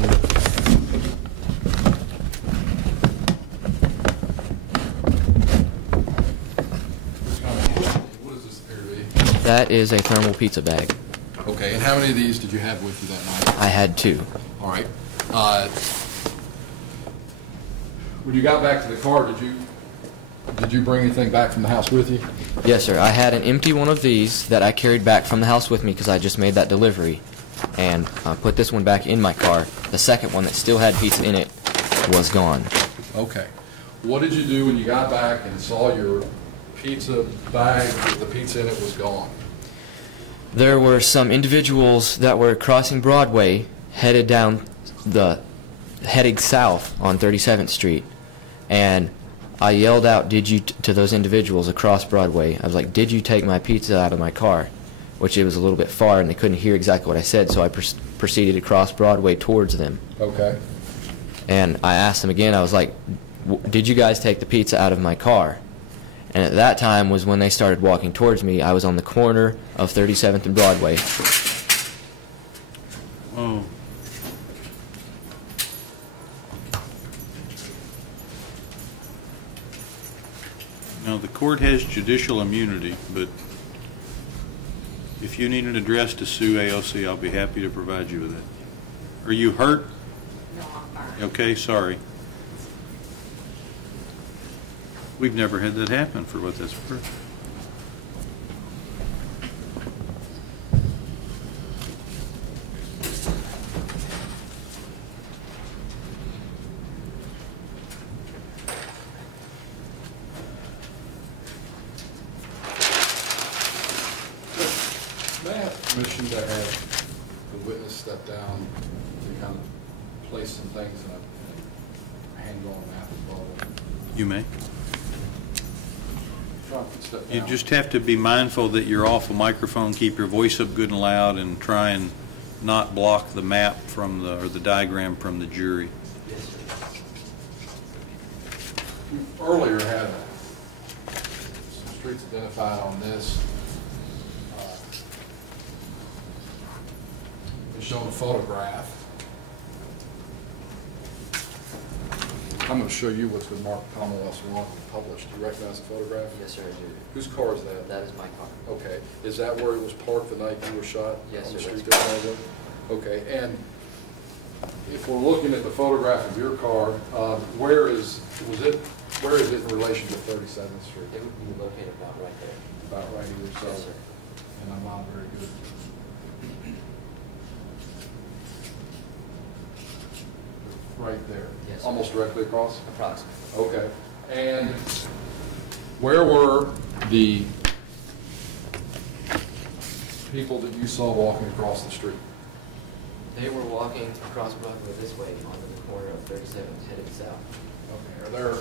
What does this appear to be? That is a thermal pizza bag. Okay, and how many of these did you have with you that night? I had 2. All right. When you got back to the car, did you bring anything back from the house with you? Yes, sir. I had an empty one of these that I carried back from the house with me because I just made that delivery. And I put this one back in my car. The second one that still had pizza in it was gone. Okay. What did you do when you got back and saw your pizza bag with the pizza in it was gone? There were some individuals that were crossing Broadway, headed south on 37th Street, and I yelled out, to those individuals across Broadway. I was like, "Did you take my pizza out of my car?" Which it was a little bit far, and they couldn't hear exactly what I said, so I proceeded to cross Broadway towards them. Okay. And I asked them again, I was like, "Did you guys take the pizza out of my car?" And at that time was when they started walking towards me. I was on the corner of 37th and Broadway. Oh. Now, the court has judicial immunity, but if you need an address to sue AOC, I'll be happy to provide you with it. Are you hurt? No, I'm fine. Okay, sorry. We've never had that happen, for what that's worth. May I have permission to have the witness step down to kind of place some things in a hand-drawn map as well? You may. Sean, if you'd step You down. just have to be mindful that you're off a microphone, keep your voice up good and loud, and try and not block the map from the, or the diagram from the jury. You earlier had some streets identified on this. It's shown a photograph. I'm going to show you what's been marked Commonwealth 1 and published. Do you recognize the photograph? Yes, sir, I do. Whose car is that? That is my car. Okay. Is that where it was parked the night you were shot? Yes, on the sir, street that's there, Baldwin? Okay. And if we're looking at the photograph of your car, where is it in relation to 37th Street? It would be located about right there. About right here, so. Yes, sir. And I'm not very good. Right there. Yes, sir. Almost directly across? Approximately. Okay. And where were the people that you saw walking across the street? They were walking across Broadway this way onto the corner of 37th headed south. Okay. Are there,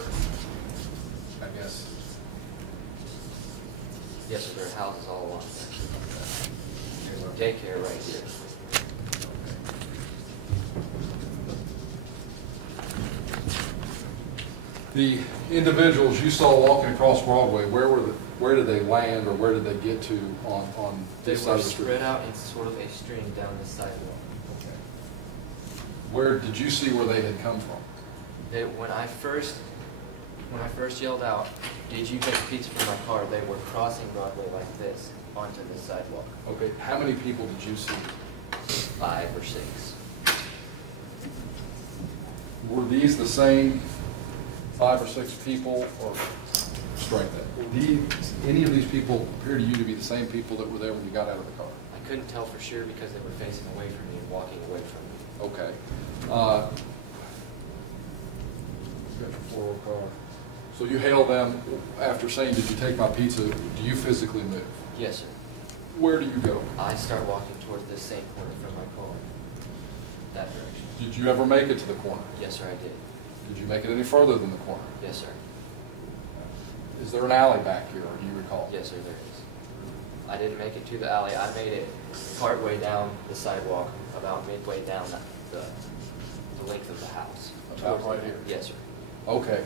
I guess, Yes, sir, there are houses all along there. There's a daycare right here. the individuals you saw walking across Broadway, where did they land or where did they get to on They this side were of the street? spread out in sort of a string down the sidewalk. Where did you see where they had come from? When I first yelled out, "Did you take pizza from my car?" They were crossing Broadway like this onto the sidewalk. Okay, how many people did you see? 5 or 6. Were these the same 5 or 6 people, or strike that? Were any of these people appear to you to be the same people that were there when you got out of the car? I couldn't tell for sure because they were facing away from me and walking away from me. Okay. Got your 4 car. So you hailed them after saying, "Did you take my pizza?" Do you physically move? Yes, sir. Where do you go? I start walking towards this same corner from my car. That direction. Did you ever make it to the corner? Yes, sir, I did. Did you make it any further than the corner? Yes, sir. Is there an alley back here, or do you recall? Yes, sir, there is. I didn't make it to the alley. I made it partway down the sidewalk, about midway down the length of the house. About Towards right the- here? Yes, sir. Okay.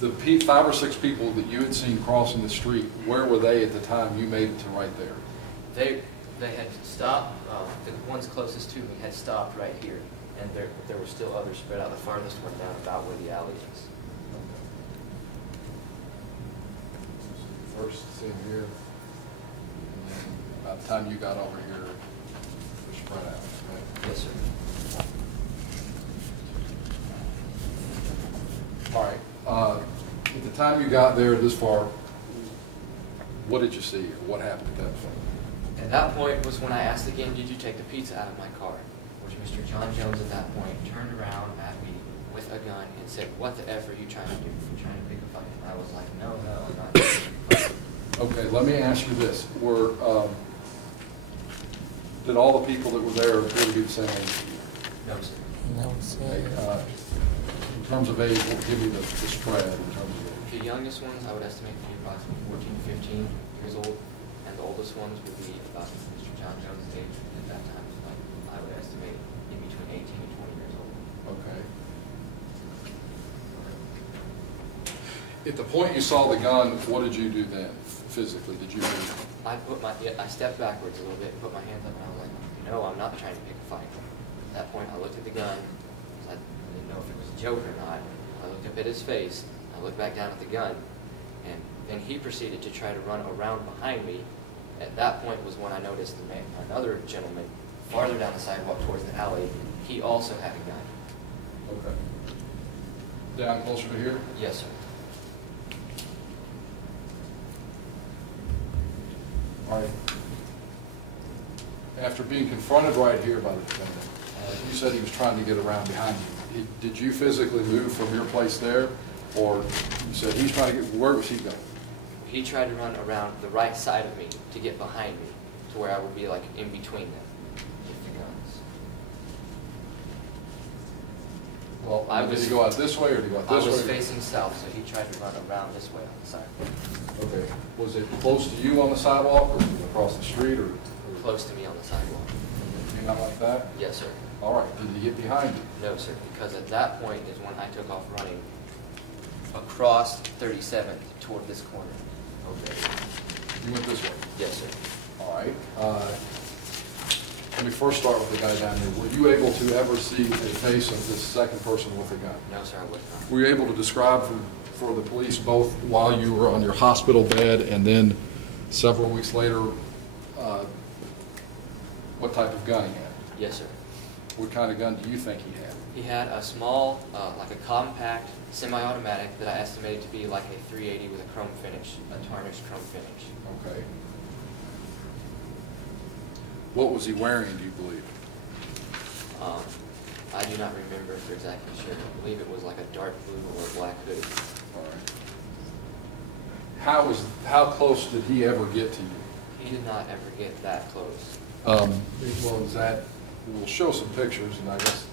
The 5 or 6 people that you had seen crossing the street, where were they at the time you made it to right there? They had stopped, the ones closest to me had stopped right here, and there were still others spread out. The farthest one down about where the alley is. First, see them here, and then by the time you got over here, they're spread out. Okay? Yes, sir. All right. At the time you got there this far, what did you see, or what happened at that point? At that point was when I asked again, "Did you take the pizza out of my car?" Which Mr. John Jones at that point turned around at me with a gun and said, "What the F are you trying to do? You're trying to pick a fight." And I was like, "No, I'm not trying to pick a fight." Okay, let me ask you this. Did all the people that were there appear to be the same age? No, sir. Okay, in terms of age, what give me the spread in terms of age? The youngest ones I would estimate to be approximately 14 to 15 years old, and the oldest ones would be about Mr. John Jones' age at that time. Like, I would estimate in between 18 and 20 years old. Okay. At the point you saw the gun, what did you do then, physically? Did you move? I stepped backwards a little bit, put my hands up, and I was like, "No, I'm not trying to pick a fight." At that point, I looked at the gun. I didn't know if it was a joke or not. I looked up at his face. I looked back down at the gun, and and he proceeded to try to run around behind me. At that point was when I noticed another gentleman farther down the sidewalk towards the alley. He also had a gun. Okay. Down closer to here? Yes, sir. All right. After being confronted right here by the defendant, you said he was trying to get around behind you. Did you physically move from your place there, or you said he's trying to get, where was he going? He tried to run around the right side of me to get behind me, to where I would be like in between them with the guns. Well, did he go out this way, or did he go out this I way? was facing south, so he tried to run around this way on the side. Okay. Was it close to you on the sidewalk, or across the street, or Close to me on the sidewalk. anything out like that? Yes, sir. All right. Did he get behind you? No, sir, because at that point is when I took off running across 37th toward this corner. Okay. You went this way? Yes, sir. All right. Let me first start with the guy down there. Were you able to ever see a face of this second person with a gun? No, sir, I was not. Were you able to describe for the police both while you were on your hospital bed and then several weeks later what type of gun he had? Yes, sir. What kind of gun do you think he had? He had a small, like a compact semi-automatic that I estimated to be like a 380 with a chrome finish, a tarnished chrome finish. Okay. What was he wearing, do you believe? I do not remember for exactly sure. I believe it was like a dark blue or a black hoodie. All right. How close did he ever get to you? He did not ever get that close. Well, we'll show some pictures, and I guess,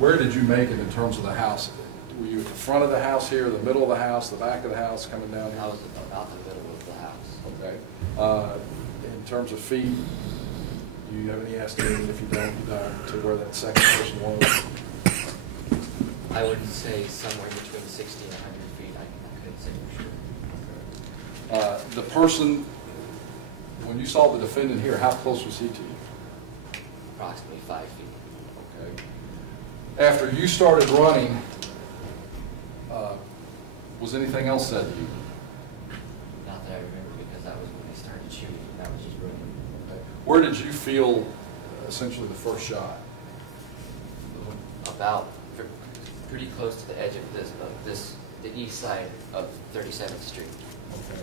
where did you make it in terms of the house? Were you at the front of the house here, the middle of the house, the back of the house, coming down here? I was about the middle of the house. Okay. In terms of feet, do you have any estimate, if you don't, to where that second person was? I would say somewhere between 60 and 100 feet. I couldn't say for sure. The person, when you saw the defendant here, how close was he to you? Approximately 5 feet. Okay. After you started running, was anything else said to you? Not that I remember, because that was when they started shooting. That was just running. Okay. Where did you feel essentially the first shot? About pretty close to the edge of the east side of 37th Street. Okay.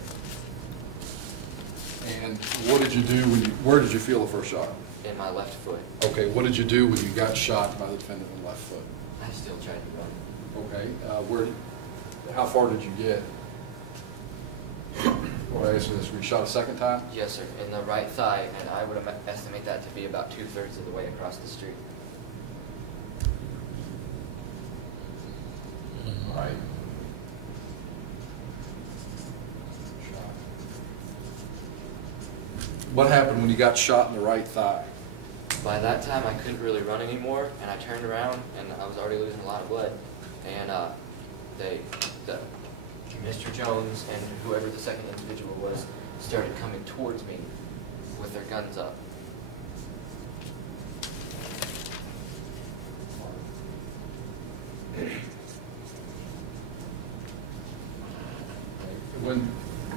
And what did you do where did you feel the first shot? In my left foot. Okay, what did you do when you got shot by the defendant in the left foot? I still tried to run. Okay, how far did you get? Or I answer this, were you shot a second time? Yes, sir. In the right thigh, and I would estimate that to be about 2/3 of the way across the street. All right. What happened when you got shot in the right thigh? By that time, I couldn't really run anymore, and I turned around, and I was already losing a lot of blood. And Mr. Jones and whoever the second individual was started coming towards me with their guns up.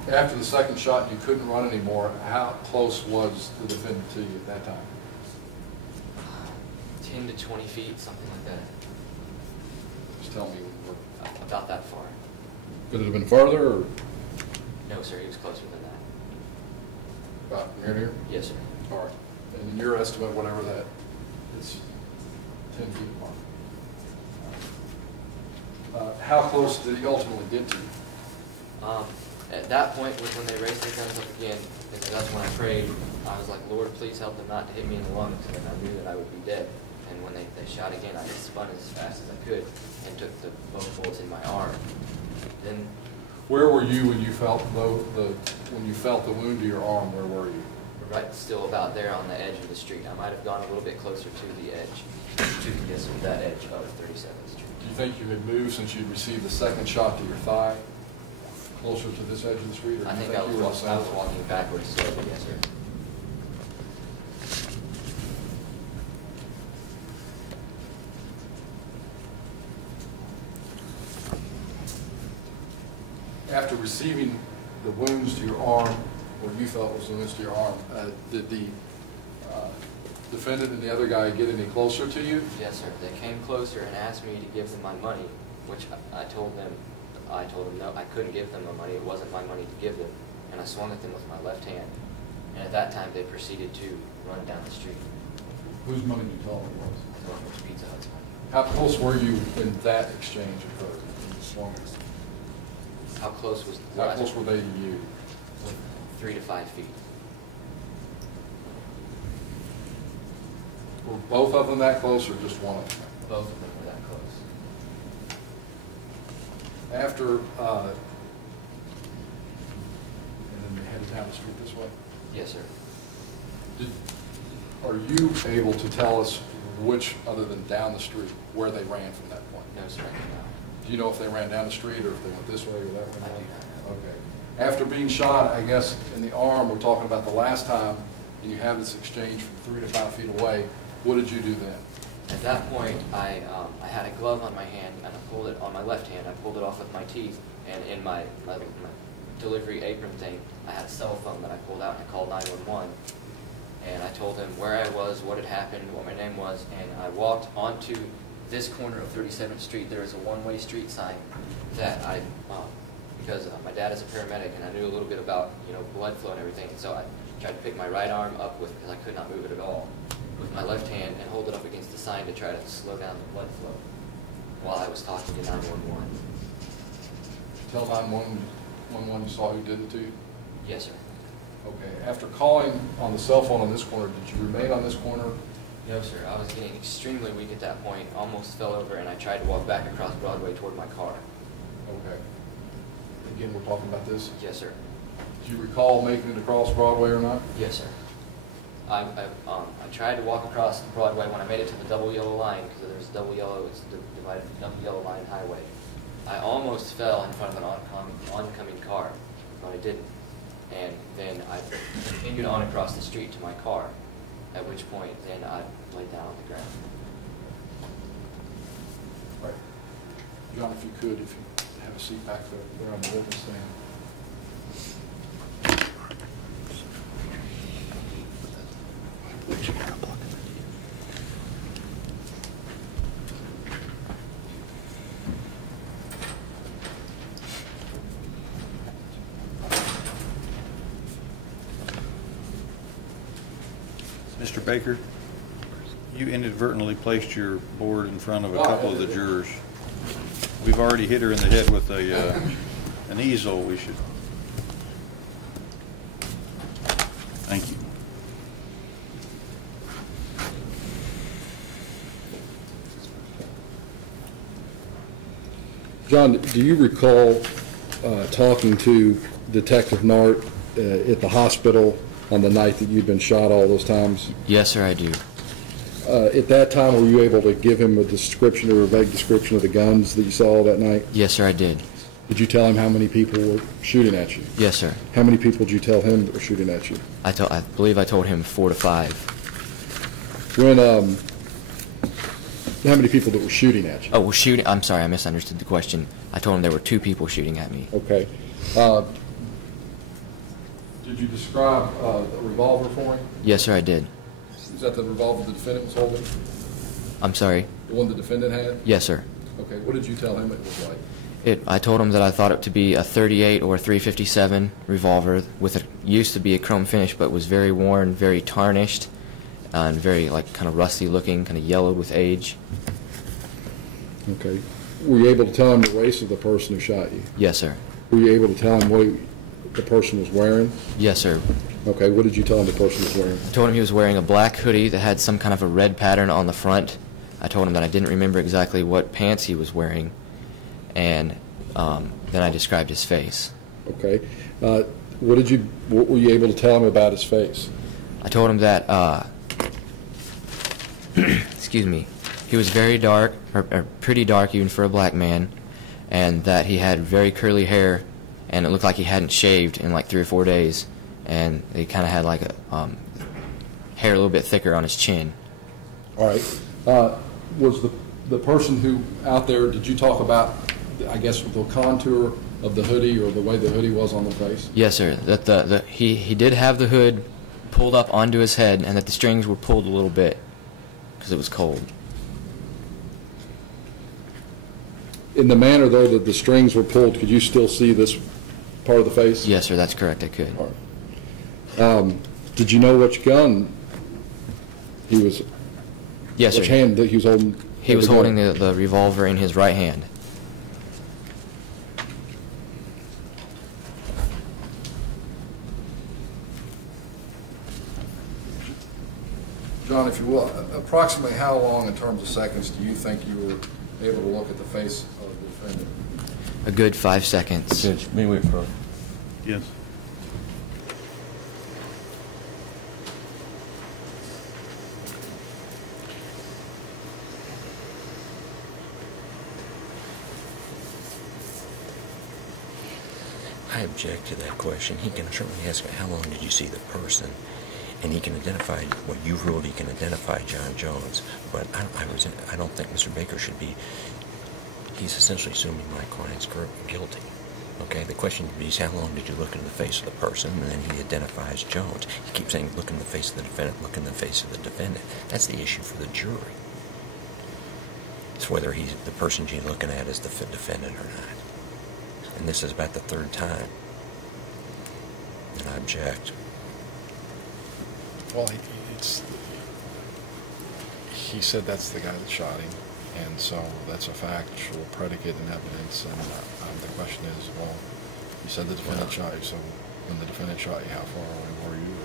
After the second shot, you couldn't run anymore. How close was the defendant to you at that time? 10 to 20 feet, something like that. Just tell me when you were. About that far. Could it have been farther, or No, sir, he was closer than that. about near here? Yes, sir. All right. And in your estimate, whatever that is, 10 feet apart. How close did he ultimately get to you? At that point was when they raised their guns up again, and that's when I prayed. I was like, Lord, please help them not to hit me in the lungs, and I knew that I would be dead. And when they shot again, I just spun as fast as I could and took both bullets in my arm. Then, Where were you when you felt the wound to your arm? Where were you? right, still about there on the edge of the street. I might have gone a little bit closer to the edge, that edge of 37th Street. Do you think you had moved since you'd received the second shot to your thigh, closer to this edge of the street? Or I do you think I you were was walking backwards slowly, yes, sir. after receiving the wounds to your arm, or you felt was wounds to your arm, did the defendant and the other guy get any closer to you? Yes, sir. They came closer and asked me to give them my money, which I told them no, I couldn't give them my money. It wasn't my money to give them. And I swung at them with my left hand. And at that time, they proceeded to run down the street. Whose money did you tell them it was? I thought it was Pizza Hut's money. How close were you when that exchange occurred? How close was? How close were they to you? 3 to 5 feet. Were both of them that close, or just one of them? Both of them were that close. After, and then they headed down the street this way? Yes, sir. Are you able to tell us which, other than down the street, where they ran from that point? No, sir, I do not. Do you know if they ran down the street or if they went this way or that way? I do not know. Okay. After being shot, I guess, in the arm, we're talking about the last time, and you have this exchange from 3 to 5 feet away, what did you do then? At that point, I had a glove on my hand, and I pulled it on my left hand. I pulled it off with my teeth, and in my delivery apron thing, I had a cell phone that I pulled out, and I called 911. And I told him where I was, what had happened, what my name was, and I walked onto this corner of 37th Street. There is a one-way street sign that because my dad is a paramedic, and I knew a little bit about, blood flow and everything, and so I tried to pick my right arm up because I could not move it at all, with my left hand, and hold it up against the sign to try to slow down the blood flow while I was talking to 911. Tell 911 you saw who did it to you? Yes, sir. Okay. After calling on the cell phone on this corner, did you remain on this corner? No, sir. I was getting extremely weak at that point, almost fell over, and I tried to walk back across Broadway toward my car. Okay. Again, we're talking about this? Yes, sir. Do you recall making it across Broadway or not? Yes, sir. I tried to walk across Broadway when I made it to the double yellow line, because there's double yellow, it's divided double yellow line highway. I almost fell in front of an oncoming car, but I didn't. And then I continued on across the street to my car, at which point then I laid down on the ground. Right. John, if you could, if you have a seat back there on the witness stand. Mr. Baker, you inadvertently placed your board in front of a couple of the jurors. We've already hit her in the head with an easel. We should. Thank you. John, do you recall talking to Detective Nart at the hospital on the night that you'd been shot all those times? Yes, sir, I do. At that time, were you able to give him a description or a vague description of the guns that you saw that night? Yes, sir, I did. Did you tell him how many people were shooting at you? Yes, sir. How many people did you tell him were shooting at you? I believe I told him 4 to 5. When, how many people that were shooting at you? Oh, well, shooting. I'm sorry, I misunderstood the question. I told him there were 2 people shooting at me. Okay. Did you describe the revolver for him? Yes, sir, I did. Is that the revolver the defendant was holding? I'm sorry? The one the defendant had? Yes, sir. Okay. What did you tell him it was like? I told him that I thought it to be a .38 or a .357 revolver with used to be a chrome finish, but was very worn, very tarnished, and very kind of rusty looking, kind of yellowed with age. Okay. Were you able to tell him the race of the person who shot you? Yes, sir. Were you able to tell him what the person was wearing? Yes, sir. Okay. What did you tell him the person was wearing? I told him he was wearing a black hoodie that had some kind of a red pattern on the front. I told him that I didn't remember exactly what pants he was wearing, and then I described his face. Okay. What were you able to tell him about his face? I told him that, excuse me, he was very dark, or pretty dark even for a black man, and that he had very curly hair, and it looked like he hadn't shaved in like 3 or 4 days, and he kind of had like a hair a little bit thicker on his chin. All right. Was the person who out there, did you talk about, I guess, the contour of the hoodie or the way the hoodie was on the face? Yes, sir. That he did have the hood pulled up onto his head, and that the strings were pulled a little bit because it was cold. In the manner, though, that the strings were pulled, could you still see this part of the face? Yes, sir. That's correct. I could. All right. Did you know which gun he was? Yes, Which sir. hand that he was holding? He was holding the revolver in his right hand. John, if you will, approximately how long in terms of seconds do you think you were able to look at the face of the defendant? A good 5 seconds. Judge, may we approach? Yes. I object to that question. He can certainly ask, how long did you see the person? And he can identify what you've ruled. He can identify John Jones. But I don't think Mr. Baker should be. He's essentially assuming my client's guilty. Okay, the question is, how long did you look in the face of the person? And then he identifies Jones. He keeps saying, look in the face of the defendant, look in the face of the defendant. That's the issue for the jury. It's whether the person you're looking at is the defendant or not. And this is about the third time. And I object. Well, he said that's the guy that shot him, and so that's a factual predicate and evidence. And the question is, well, you said the defendant shot you, so when the defendant shot you, how far away were you?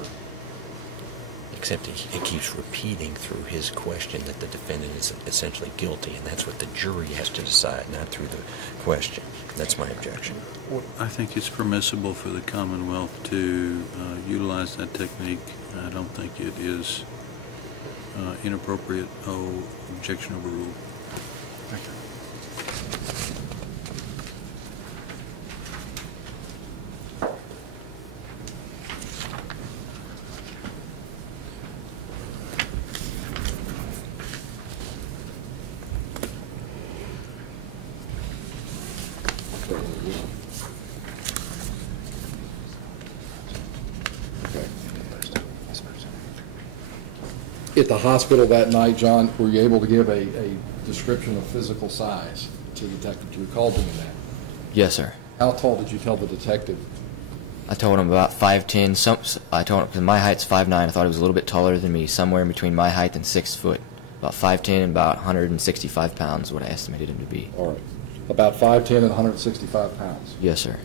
Except he keeps repeating through his question that the defendant is essentially guilty, and that's what the jury has to decide, not through the question. That's my objection. I think it's permissible for the Commonwealth to utilize that technique. I don't think it is inappropriate. Objection overruled. Thank you. At the hospital that night, John, were you able to give a description of physical size to the detective? Do you recall doing that? Yes, sir. How tall did you tell the detective? I told him about 5'10". I told him, because my height's 5'9". I thought he was a little bit taller than me, somewhere in between my height and 6 foot. About 5'10" and about 165 pounds, what I estimated him to be. All right. About 5'10" and 165 pounds. Yes, sir.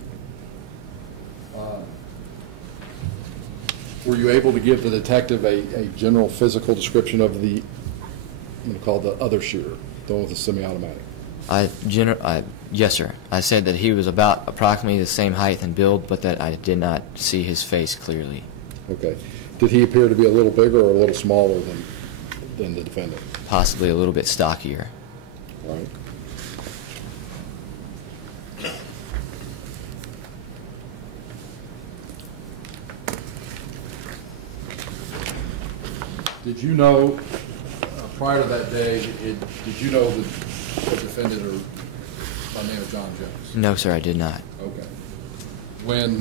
Were you able to give the detective a general physical description of the, I'm going to call the other shooter, the one with the semi-automatic? Yes, sir. I said that he was about approximately the same height and build, but that I did not see his face clearly. Okay. Did he appear to be a little bigger or a little smaller than the defendant? Possibly a little bit stockier. All right. Did you know, prior to that day, did you know the defendant or by the name of John Jones? No, sir, I did not. Okay. When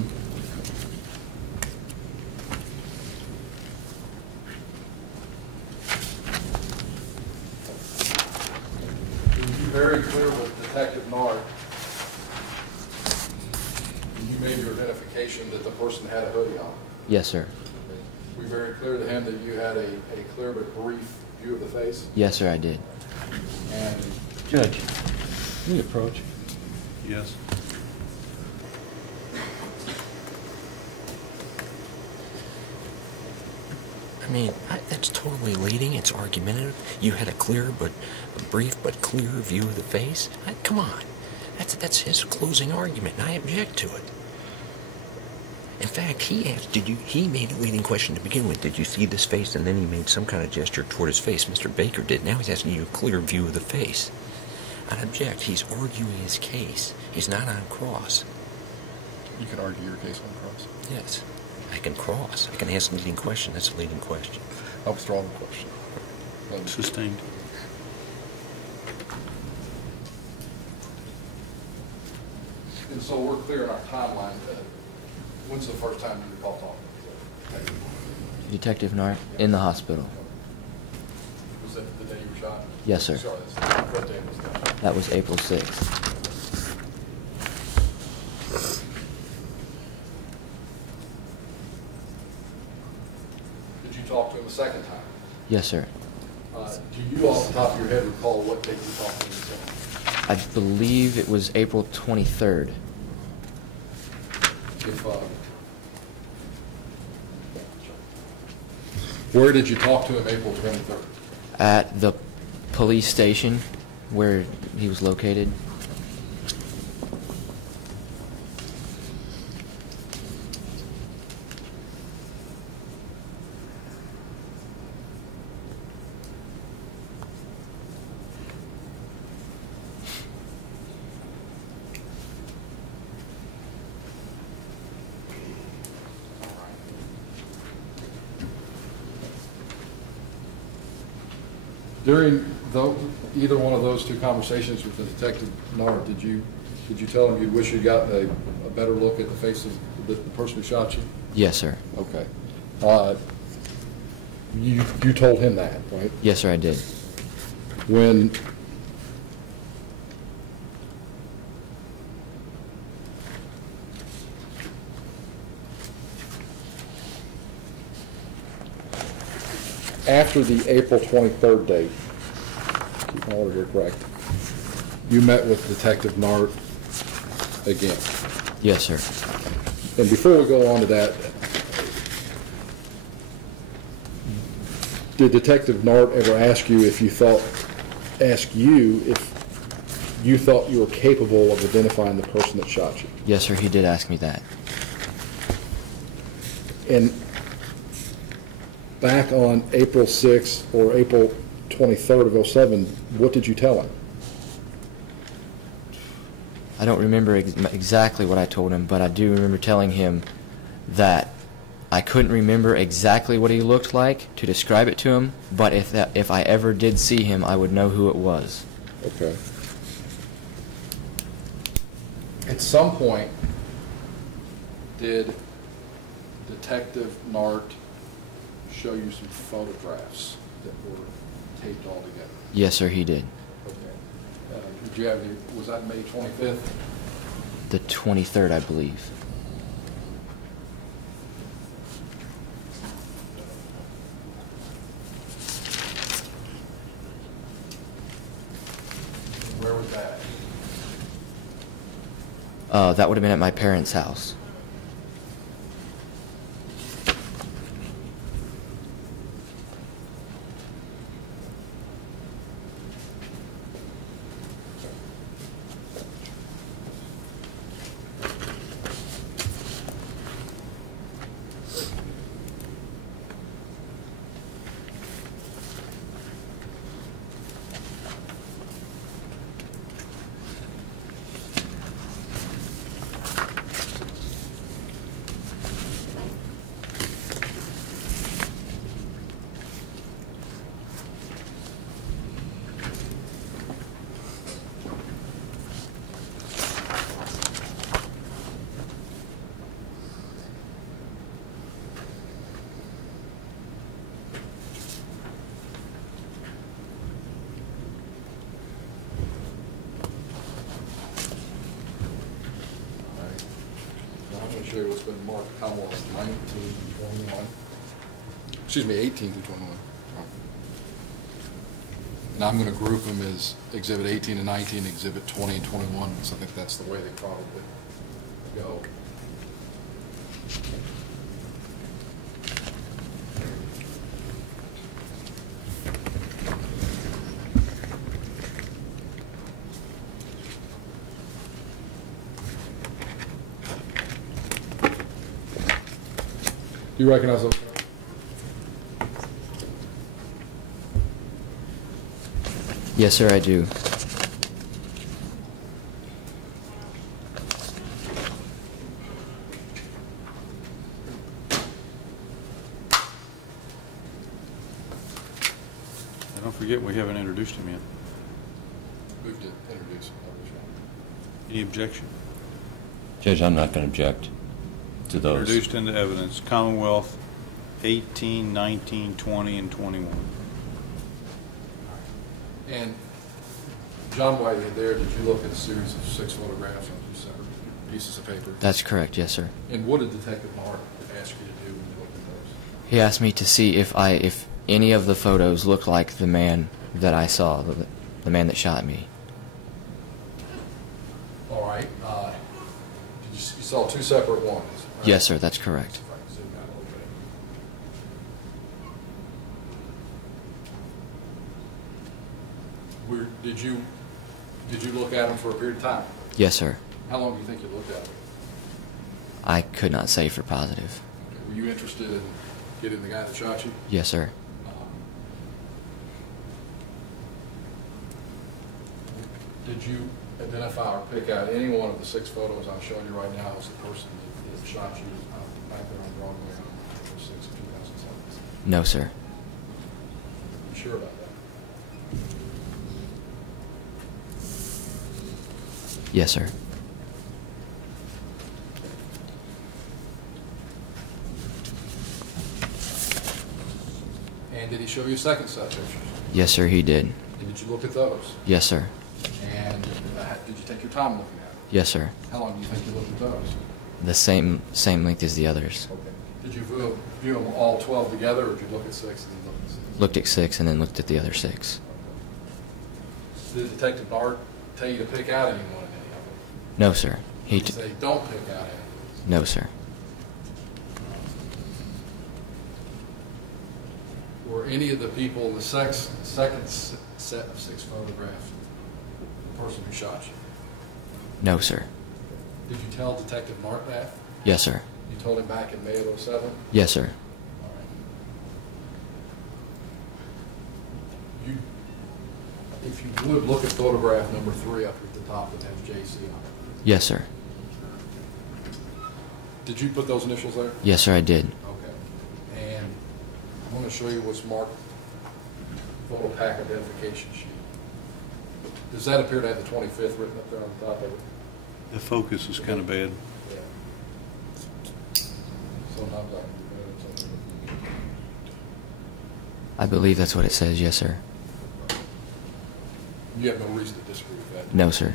you very clear with Detective Nard, you made your identification that the person had a hoodie on. Yes, sir. Were you very clear to him that you had a clear but brief view of the face? Yes, sir, I did. And Judge, can we approach? Yes. I mean, that's totally leading. It's argumentative. You had a brief but clear view of the face. Come on. That's his closing argument, and I object to it. In fact, he asked, he made a leading question to begin with. Did you see this face? And then he made some kind of gesture toward his face. Mr. Baker did. Now he's asking you a clear view of the face. I object. He's arguing his case. He's not on cross. You can argue your case on cross. Yes. I can cross. I can ask a leading question. That's a leading question. I'll withdraw the question. Sustained. And so we're clear in our timeline. When's the first time you recall talking to Detective Nart in the hospital. Was that the day you were shot? Yes, sir. Sorry, what day was that? That was April 6th. Did you talk to him a second time? Yes, sir. Do you, off the top of your head, recall what date you talked to him second? I believe it was April 23rd. If, where did you talk to him April 23rd? At the police station where he was located. During either one of those two conversations with the Detective Nard, did you tell him you'd wish you'd gotten a better look at the face of the person who shot you? Yes, sir. Okay. You told him that, right? Yes, sir, I did. When after the April 23rd date, keep my order here correct, you met with Detective Nart again. Yes, sir. And before we go on to that, did Detective Nart ever ask you if you thought you were capable of identifying the person that shot you? Yes, sir, he did ask me that. And back on April 6th or April 23rd of 07, what did you tell him? I don't remember exactly what I told him, but I do remember telling him that I couldn't remember exactly what he looked like to describe it to him, but if I ever did see him, I would know who it was. Okay. At some point, did Detective Nart show you some photographs that were taped all together? Yes, sir, he did. Okay. Did you have was that May 25th? The 23rd, I believe. Where was that? That would have been at my parents' house. What's been marked Commonwealth 1921. Excuse me, 18 to 21. Now I'm going to group them as Exhibit 18 and 19, Exhibit 20 and 21, because I think that's the way they probably go. Do you recognize those? Yes, sir, I do. Don't forget, we haven't introduced him yet. Moved to introduce. Any objection? Judge, I'm not going to object to those. Introduced into evidence, Commonwealth 18, 19, 20, and 21. And John, while you're there, did you look at a series of 6 photographs on 2 separate pieces of paper? That's correct, yes, sir. And what did Detective Mark ask you to do when you looked at those? He asked me to see if any of the photos looked like the man that I saw, the man that shot me. All right. You saw 2 separate ones? Right? Yes, sir, that's correct. If I can zoom out a little bit. Did you look at them for a period of time? Yes, sir. How long do you think you looked at them? I could not say for positive. Were you interested in getting the guy that shot you? Yes, sir. Did you identify or pick out any one of the 6 photos I'm showing you right now as the person that shot you back there on Broadway on April 6, 2007? No, sir. You sure about that? Yes, sir. And did he show you a second set of pictures? Yes, sir, he did. And did you look at those? Yes, sir. And did you take your time looking at them? Yes, sir. How long do you think you looked at those? The same length as the others. Okay. Did you view them all 12 together, or did you look at 6 and then look at 6? Looked at 6 and then looked at the other 6. Did Detective Bart tell you to pick out anyone in any of them? No, sir. Did he say, don't pick out any? No, sir. Were any of the people in the second set of 6 photographs the person who shot you? No, sir. Did you tell Detective Mark that? Yes, sir. You told him back in May of 07? Yes, sir. All right. If you would look at photograph number 3 up at the top that has JC on it. Yes, sir. Did you put those initials there? Yes, sir, I did. Okay. And I'm going to show you what's marked photo pack identification sheet. Does that appear to have the 25th written up there on the top of it? The focus is kind of bad. Yeah. Sometimes I can do better. I believe that's what it says, yes, sir. You have no reason to disagree with that? No, sir.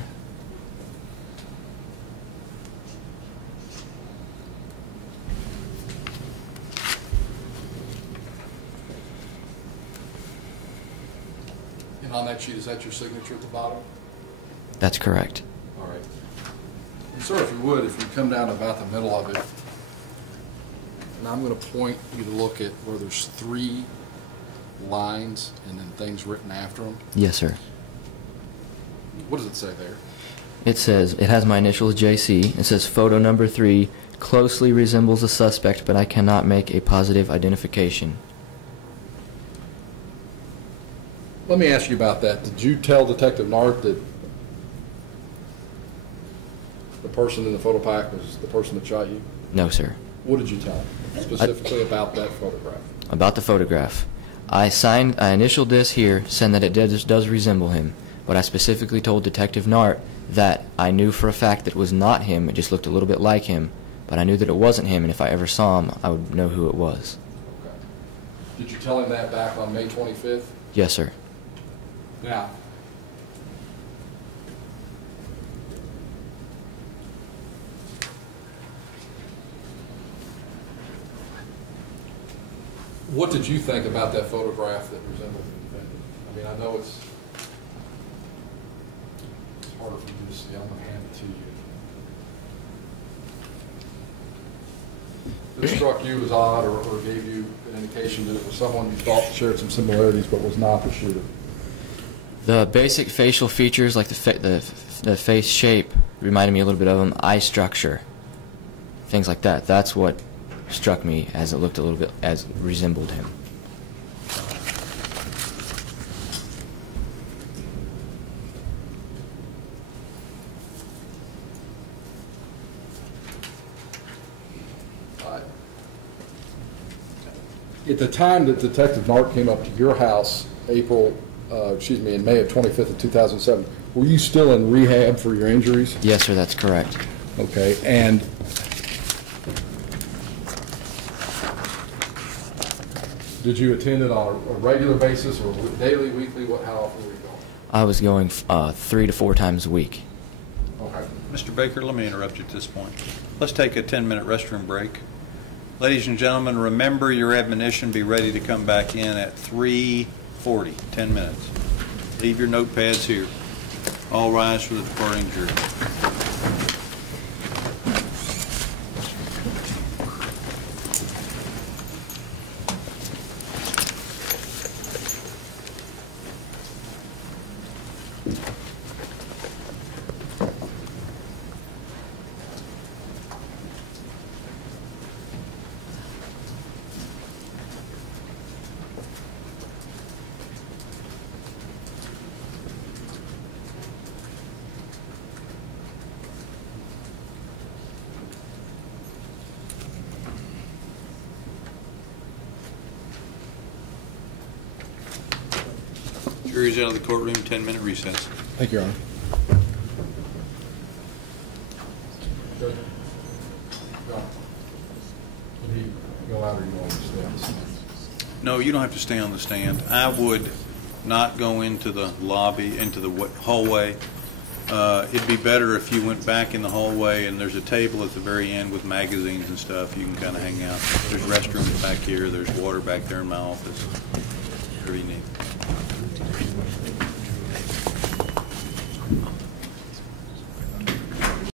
And on that sheet, is that your signature at the bottom? That's correct. All right. And sir, if you would, if you come down about the middle of it, and I'm going to point you to look at where there's 3 lines and then things written after them. Yes, sir. What does it say there? It says, it has my initials JC. It says photo number 3 closely resembles a suspect, but I cannot make a positive identification. Let me ask you about that. Did you tell Detective Nart that the person in the photo pack was the person that shot you? No, sir. What did you tell him specifically about that photograph? About the photograph. I initialed this here, saying that it does resemble him, but I specifically told Detective Nart that I knew for a fact that it was not him. It just looked a little bit like him, but I knew that it wasn't him, and if I ever saw him, I would know who it was. Okay. Did you tell him that back on May 25th? Yes, sir. Now, what did you think about that photograph that resembled the defendant? I mean, I know it's harder for you to see. I'm going to hand it to you. This struck you as odd or gave you an indication that it was someone you thought shared some similarities but was not the shooter? The basic facial features, like the face shape, reminded me a little bit of him. Eye structure, things like that. That's what struck me as it looked a little bit as resembled him. At the time that Detective Nart came up to your house, in May of 25th of 2007, were you still in rehab for your injuries? Yes, sir, that's correct. Okay, and did you attend it on a regular basis or daily, weekly? How often were you going? I was going 3 to 4 times a week. Okay. Mr. Baker, let me interrupt you at this point. Let's take a 10-minute restroom break. Ladies and gentlemen, remember your admonition. Be ready to come back in at 3:40, 10 minutes. Leave your notepads here. All rise for the departing jury. Jury's out of the courtroom, 10-minute recess. Thank you, Your Honor. Judge? John? Did he go out or you want to stay on the stand? No, you don't have to stay on the stand. I would not go into the lobby, into the hallway. It'd be better if you went back in the hallway, and there's a table at the very end with magazines and stuff. You can kind of hang out. There's restrooms back here. There's water back there in my office. Whatever you need.